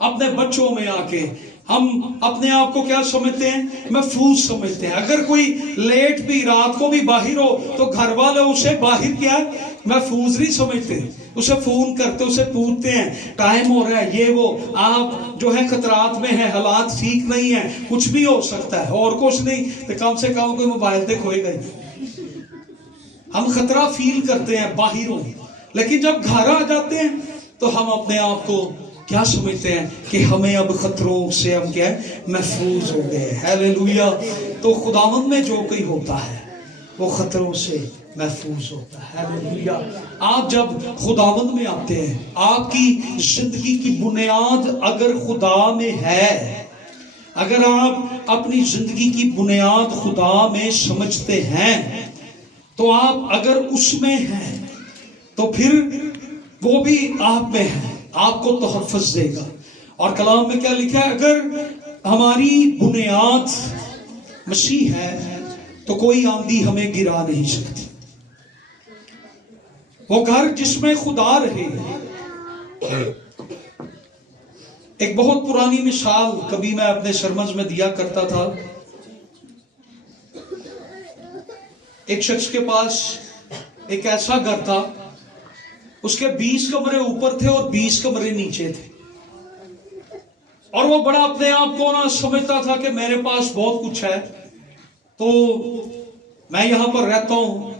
اپنے بچوں میں آ کے ہم اپنے آپ کو کیا سمجھتے ہیں؟ محفوظ سمجھتے ہیں۔ اگر کوئی لیٹ بھی رات کو بھی باہر ہو تو گھر والے اسے باہر کیا محفوظ نہیں سمجھتے، اسے فون کرتے، اسے پوچھتے ہیں ٹائم ہو رہا ہے، یہ وہ، آپ جو ہے خطرات میں ہیں، حالات ٹھیک نہیں ہیں، کچھ بھی ہو سکتا ہے، اور کچھ نہیں تو کم سے کم کوئی موبائل تے کھوئے گا ہی۔ ہم خطرہ فیل کرتے ہیں باہر ہو، لیکن جب گھر آ جاتے ہیں تو ہم اپنے آپ کو کیا سمجھتے ہیں کہ ہمیں اب خطروں سے ہم کیا ہے محفوظ ہو گئے۔ ہیلیلویا۔ تو خداوند میں جو کوئی ہوتا ہے وہ خطروں سے محفوظ ہوتا ہے۔ ہیلیلویا۔ آپ جب خداوند میں آتے ہیں، آپ کی زندگی کی بنیاد اگر خدا میں ہے، اگر آپ اپنی زندگی کی بنیاد خدا میں سمجھتے ہیں، تو آپ اگر اس میں ہیں تو پھر وہ بھی آپ میں ہے، آپ کو تحفظ دے گا۔ اور کلام میں کیا لکھا ہے؟ اگر ہماری بنیاد مسیح ہے تو کوئی آندھی ہمیں گرا نہیں سکتی۔ وہ گھر جس میں خدا رہے۔ ایک بہت پرانی مثال کبھی میں اپنے سرمنز میں دیا کرتا تھا۔ ایک شخص کے پاس ایک ایسا گھر تھا، اس کے 20 کمرے اوپر تھے اور 20 کمرے نیچے تھے، اور وہ بڑا اپنے آپ کو نہ سمجھتا تھا کہ میرے پاس بہت کچھ ہے، تو میں یہاں پر رہتا ہوں۔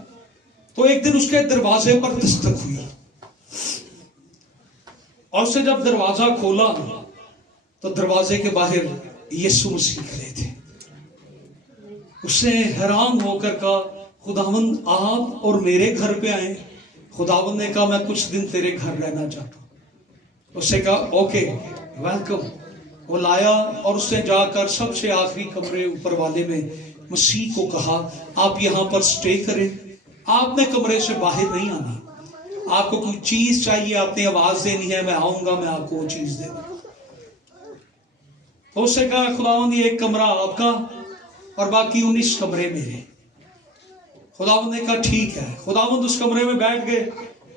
تو ایک دن اس کے دروازے پر دستک ہوئی، اور اسے جب دروازہ کھولا تو دروازے کے باہر یسوع مسیح کھڑے تھے۔ اس نے حیران ہو کر کہا، خداوند آپ اور میرے گھر پہ آئے؟ خداوند نے کہا، میں کچھ دن تیرے گھر رہنا چاہتا ہوں۔ اس نے کہا اوکے ویلکم۔ وہ لایا اور اس نے جا کر سب سے آخری کمرے اوپر والے میں مسیح کو کہا، آپ یہاں پر سٹے کریں، آپ نے کمرے سے باہر نہیں آنا، آپ کو کوئی چیز چاہیے، آپ نے آواز دینی ہے، میں آؤں گا، میں آپ کو وہ چیز دے دوں۔ تو اس نے کہا، خداوند یہ ایک کمرہ آپ کا اور باقی 19 کمرے میرے۔ खुदावंद ने कहा ठीक है। खुदावंद उस कमरे में बैठ गए,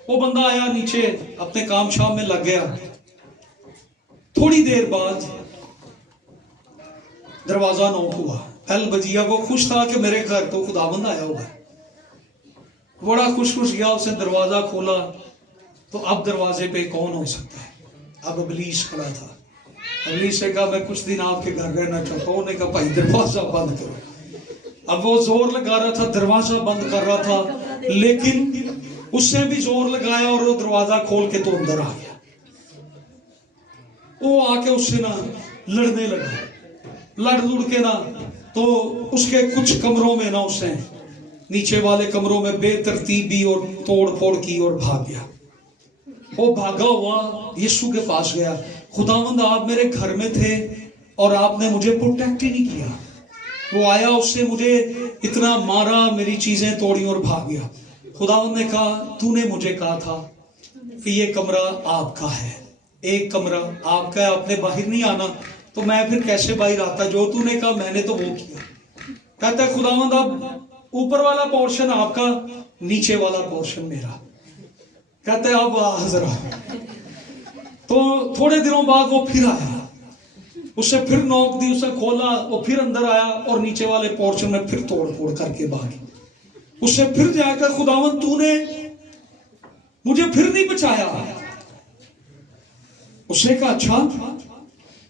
वो बंदा आया नीचे अपने काम शाम में लग गया। थोड़ी देर बाद दरवाजा नॉक हुआ, बेल बजी। वो खुश था कि मेरे घर तो खुदावंद आया हुआ है, बड़ा खुश गया। उसने दरवाजा खोला तो अब दरवाजे पे कौन हो सकता है? अब इब्लीस खड़ा था। इब्लीस ने कहा मैं कुछ दिन आपके घर रहना चाहता हूँ। उन्होंने कहा भाई दरवाजा बंद करो। अब वो जोर लगा रहा था, दरवाजा बंद कर रहा था, लेकिन उसने भी जोर लगाया और वो दरवाजा खोल के तो अंदर आ गया। वो आके उससे ना लड़ने लगा, लड़ के ना तो उसके कुछ कमरों में ना उसने नीचे वाले कमरों में बेतरतीबी और तोड़ फोड़ की और भाग गया। वो भागा हुआ यीशु के पास गया, खुदावंद आप मेरे घर में थे और आपने मुझे प्रोटेक्ट ही नहीं किया। वो आया, उससे मुझे इतना मारा, मेरी चीजें तोड़ी और भाग गया। खुदावंद ने कहा तूने मुझे कहा था कि ये कमरा आपका है, एक कमरा आपका है, आपने बाहर नहीं आना, तो मैं फिर कैसे बाहर आता? जो तूने कहा मैंने तो वो किया। कहता है खुदावंद अब ऊपर वाला पोर्शन आपका, नीचे वाला पोर्शन मेरा। कहते हैं अब आ जरा। तो थोड़े दिनों बाद वो फिर आया, उससे फिर नोक दी, उसे खोला, वो फिर अंदर आया और नीचे वाले पोर्शन में फिर तोड़ फोड़ करके भागी। उससे फिर जाकर खुदावंद तूने मुझे फिर नहीं बचाया। उसने कहा अच्छा,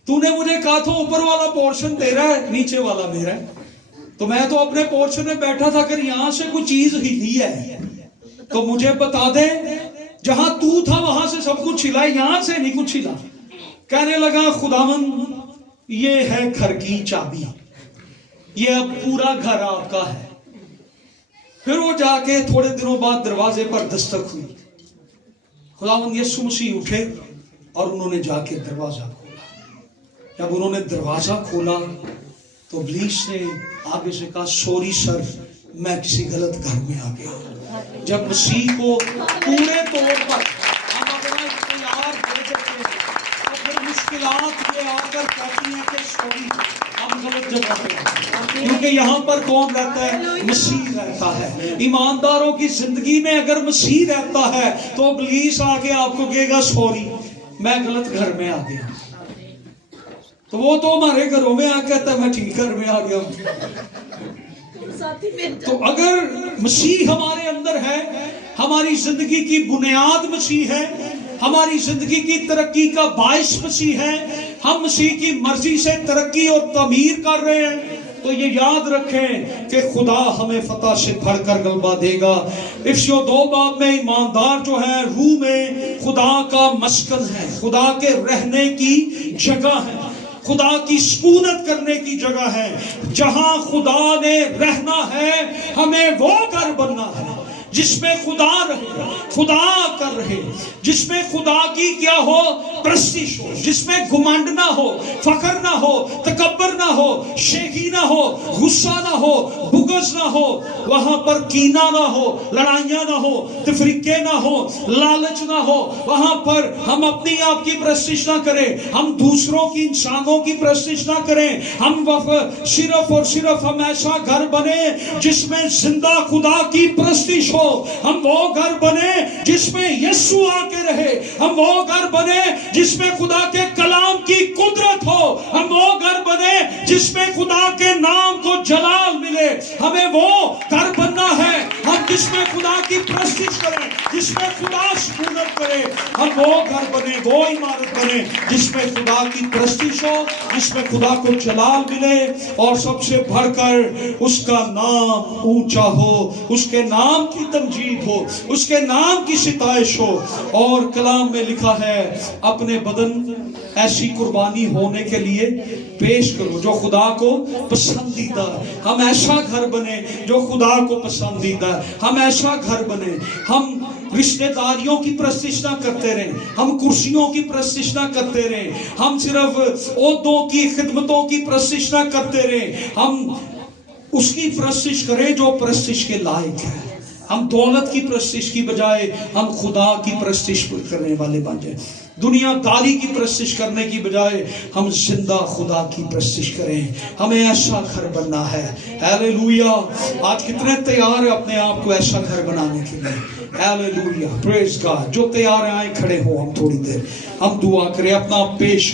तूने मुझे कहा था ऊपर वाला पोर्शन तेरा है, नीचे वाला मेरा है, तो मैं तो अपने पोर्शन में बैठा था, अगर यहां से कोई चीज हिली है तो मुझे बता दे। जहां तू था वहां से सब कुछ हिला, यहां से नहीं कुछ हिला। कहने लगा खुदावंद ये है घर की चाबी, ये अब पूरा घर आपका है। फिर वो जाके थोड़े दिनों बाद दरवाजे पर दस्तक हुई। खुदावंद यीशु मसीह उठे और उन्होंने जाके दरवाजा खोला। जब उन्होंने दरवाजा खोला तो इब्लीस ने आगे से कहा सॉरी सर, मैं किसी गलत घर में आ गया। जब मसीह को पूरे तौर पर हम अपना इख्तियार दे देते हैं तो फिर मुश्किलात ये आकर कहती हैं कि सॉरी हम गलत जगह पे हैं, क्योंकि यहाँ पर कौन रहता है? मसीह रहता है। ईमानदारों की जिंदगी में अगर मसीह रहता है तो इब्लीस आके आपको कहेगा सॉरी मैं गलत घर में आ गया। तो वो तो हमारे घरों में आ कहता है मैं ठीक घर में आ गया। तो अगर मसीह हमारे अंदर है, हमारी जिंदगी की बुनियाद मसीह है, हमारी जिंदगी की तरक्की का बाइस मसीह है, हम मसीह की मर्जी से तरक्की और तमीर कर रहे हैं, तो ये याद रखें कि खुदा हमें फतह से भरकर गलबा देगा। इफ्सियों 2 बाब में ईमानदार जो है रूह में खुदा का मस्कन है, खुदा के रहने की जगह है, खुदा की सुकूनत करने की जगह है। जहां खुदा ने रहना है हमें वो घर बनना है जिसमें खुदा रहे, खुदा कर रहे, जिसमें खुदा की क्या हो? प्रस्तिश हो, जिसमें घुमंड ना हो, फखर ना हो, तकब्बर ना हो, शेखी ना हो, गुस्सा ना हो, बुगज ना हो, वहां पर कीना ना हो, लड़ाइयां ना हो, तफरीके ना हो, लालच ना हो। वहां पर हम अपनी आप की प्रस्तिश ना करें, हम दूसरों की, इंसानों की प्रस्तिश ना करें। हम सिर्फ और सिर्फ हम ऐसा घर बने जिसमें जिंदा खुदा की प्रस्तिश हो। हम वो घर बने जिसमें यीशु आके रहे, हम वो घर बने जिसमें खुदा के कलाम की कुदरत हो, हम वो घर बने जिसमें खुदा के नाम को जलाल मिले। हमें वो घर बनना है हम जिसमें खुदा की प्रस्तिश करें, जिसमें खुदा सुकूनत करे। हम वो घर बने, वो इमारत बने जिसमें खुदा की प्रस्तिश हो, जिसमें खुदा को जलाल मिले और सबसे बढ़कर उसका नाम ऊंचा हो, उसके नाम की तमजीद हो, उसके नाम की सिताइश हो। और कलाम में लिखा है अपने बदन ऐसी कुर्बानी होने के लिए पेश करो जो खुदा को पसंदीदा। हम ऐसा घर बने जो खुदा को पसंदीदा। हम ऐसा घर बने, हम रिश्तेदारियों की प्रस्तिश ना करते रहे, हम कुर्सियों की प्रस्तिश ना करते रहे, हम सिर्फ ओहदों की खिदमतों की प्रस्तिश ना करते रहे। हम उसकी प्रस्तिश करें जो प्रस्तिश के लायक है। हम दौलत की प्रस्तिश की बजाय हम खुदा की प्रस्तिश करने वाले बन जाए। دنیا داری کی پرستش کرنے کی بجائے ہم زندہ خدا کی پرستش کریں. ہمیں ایسا گھر بننا ہے. ہیلیلویا. آج کتنے تیار ہیں اپنے آپ کو ایسا گھر بنانے کے لیے؟ ہیلیلویا. پریز گاڈ. جو تیار ہیں آئیں کھڑے ہوں ہم تھوڑی دیر ہم دعا کریں. اپنا پیش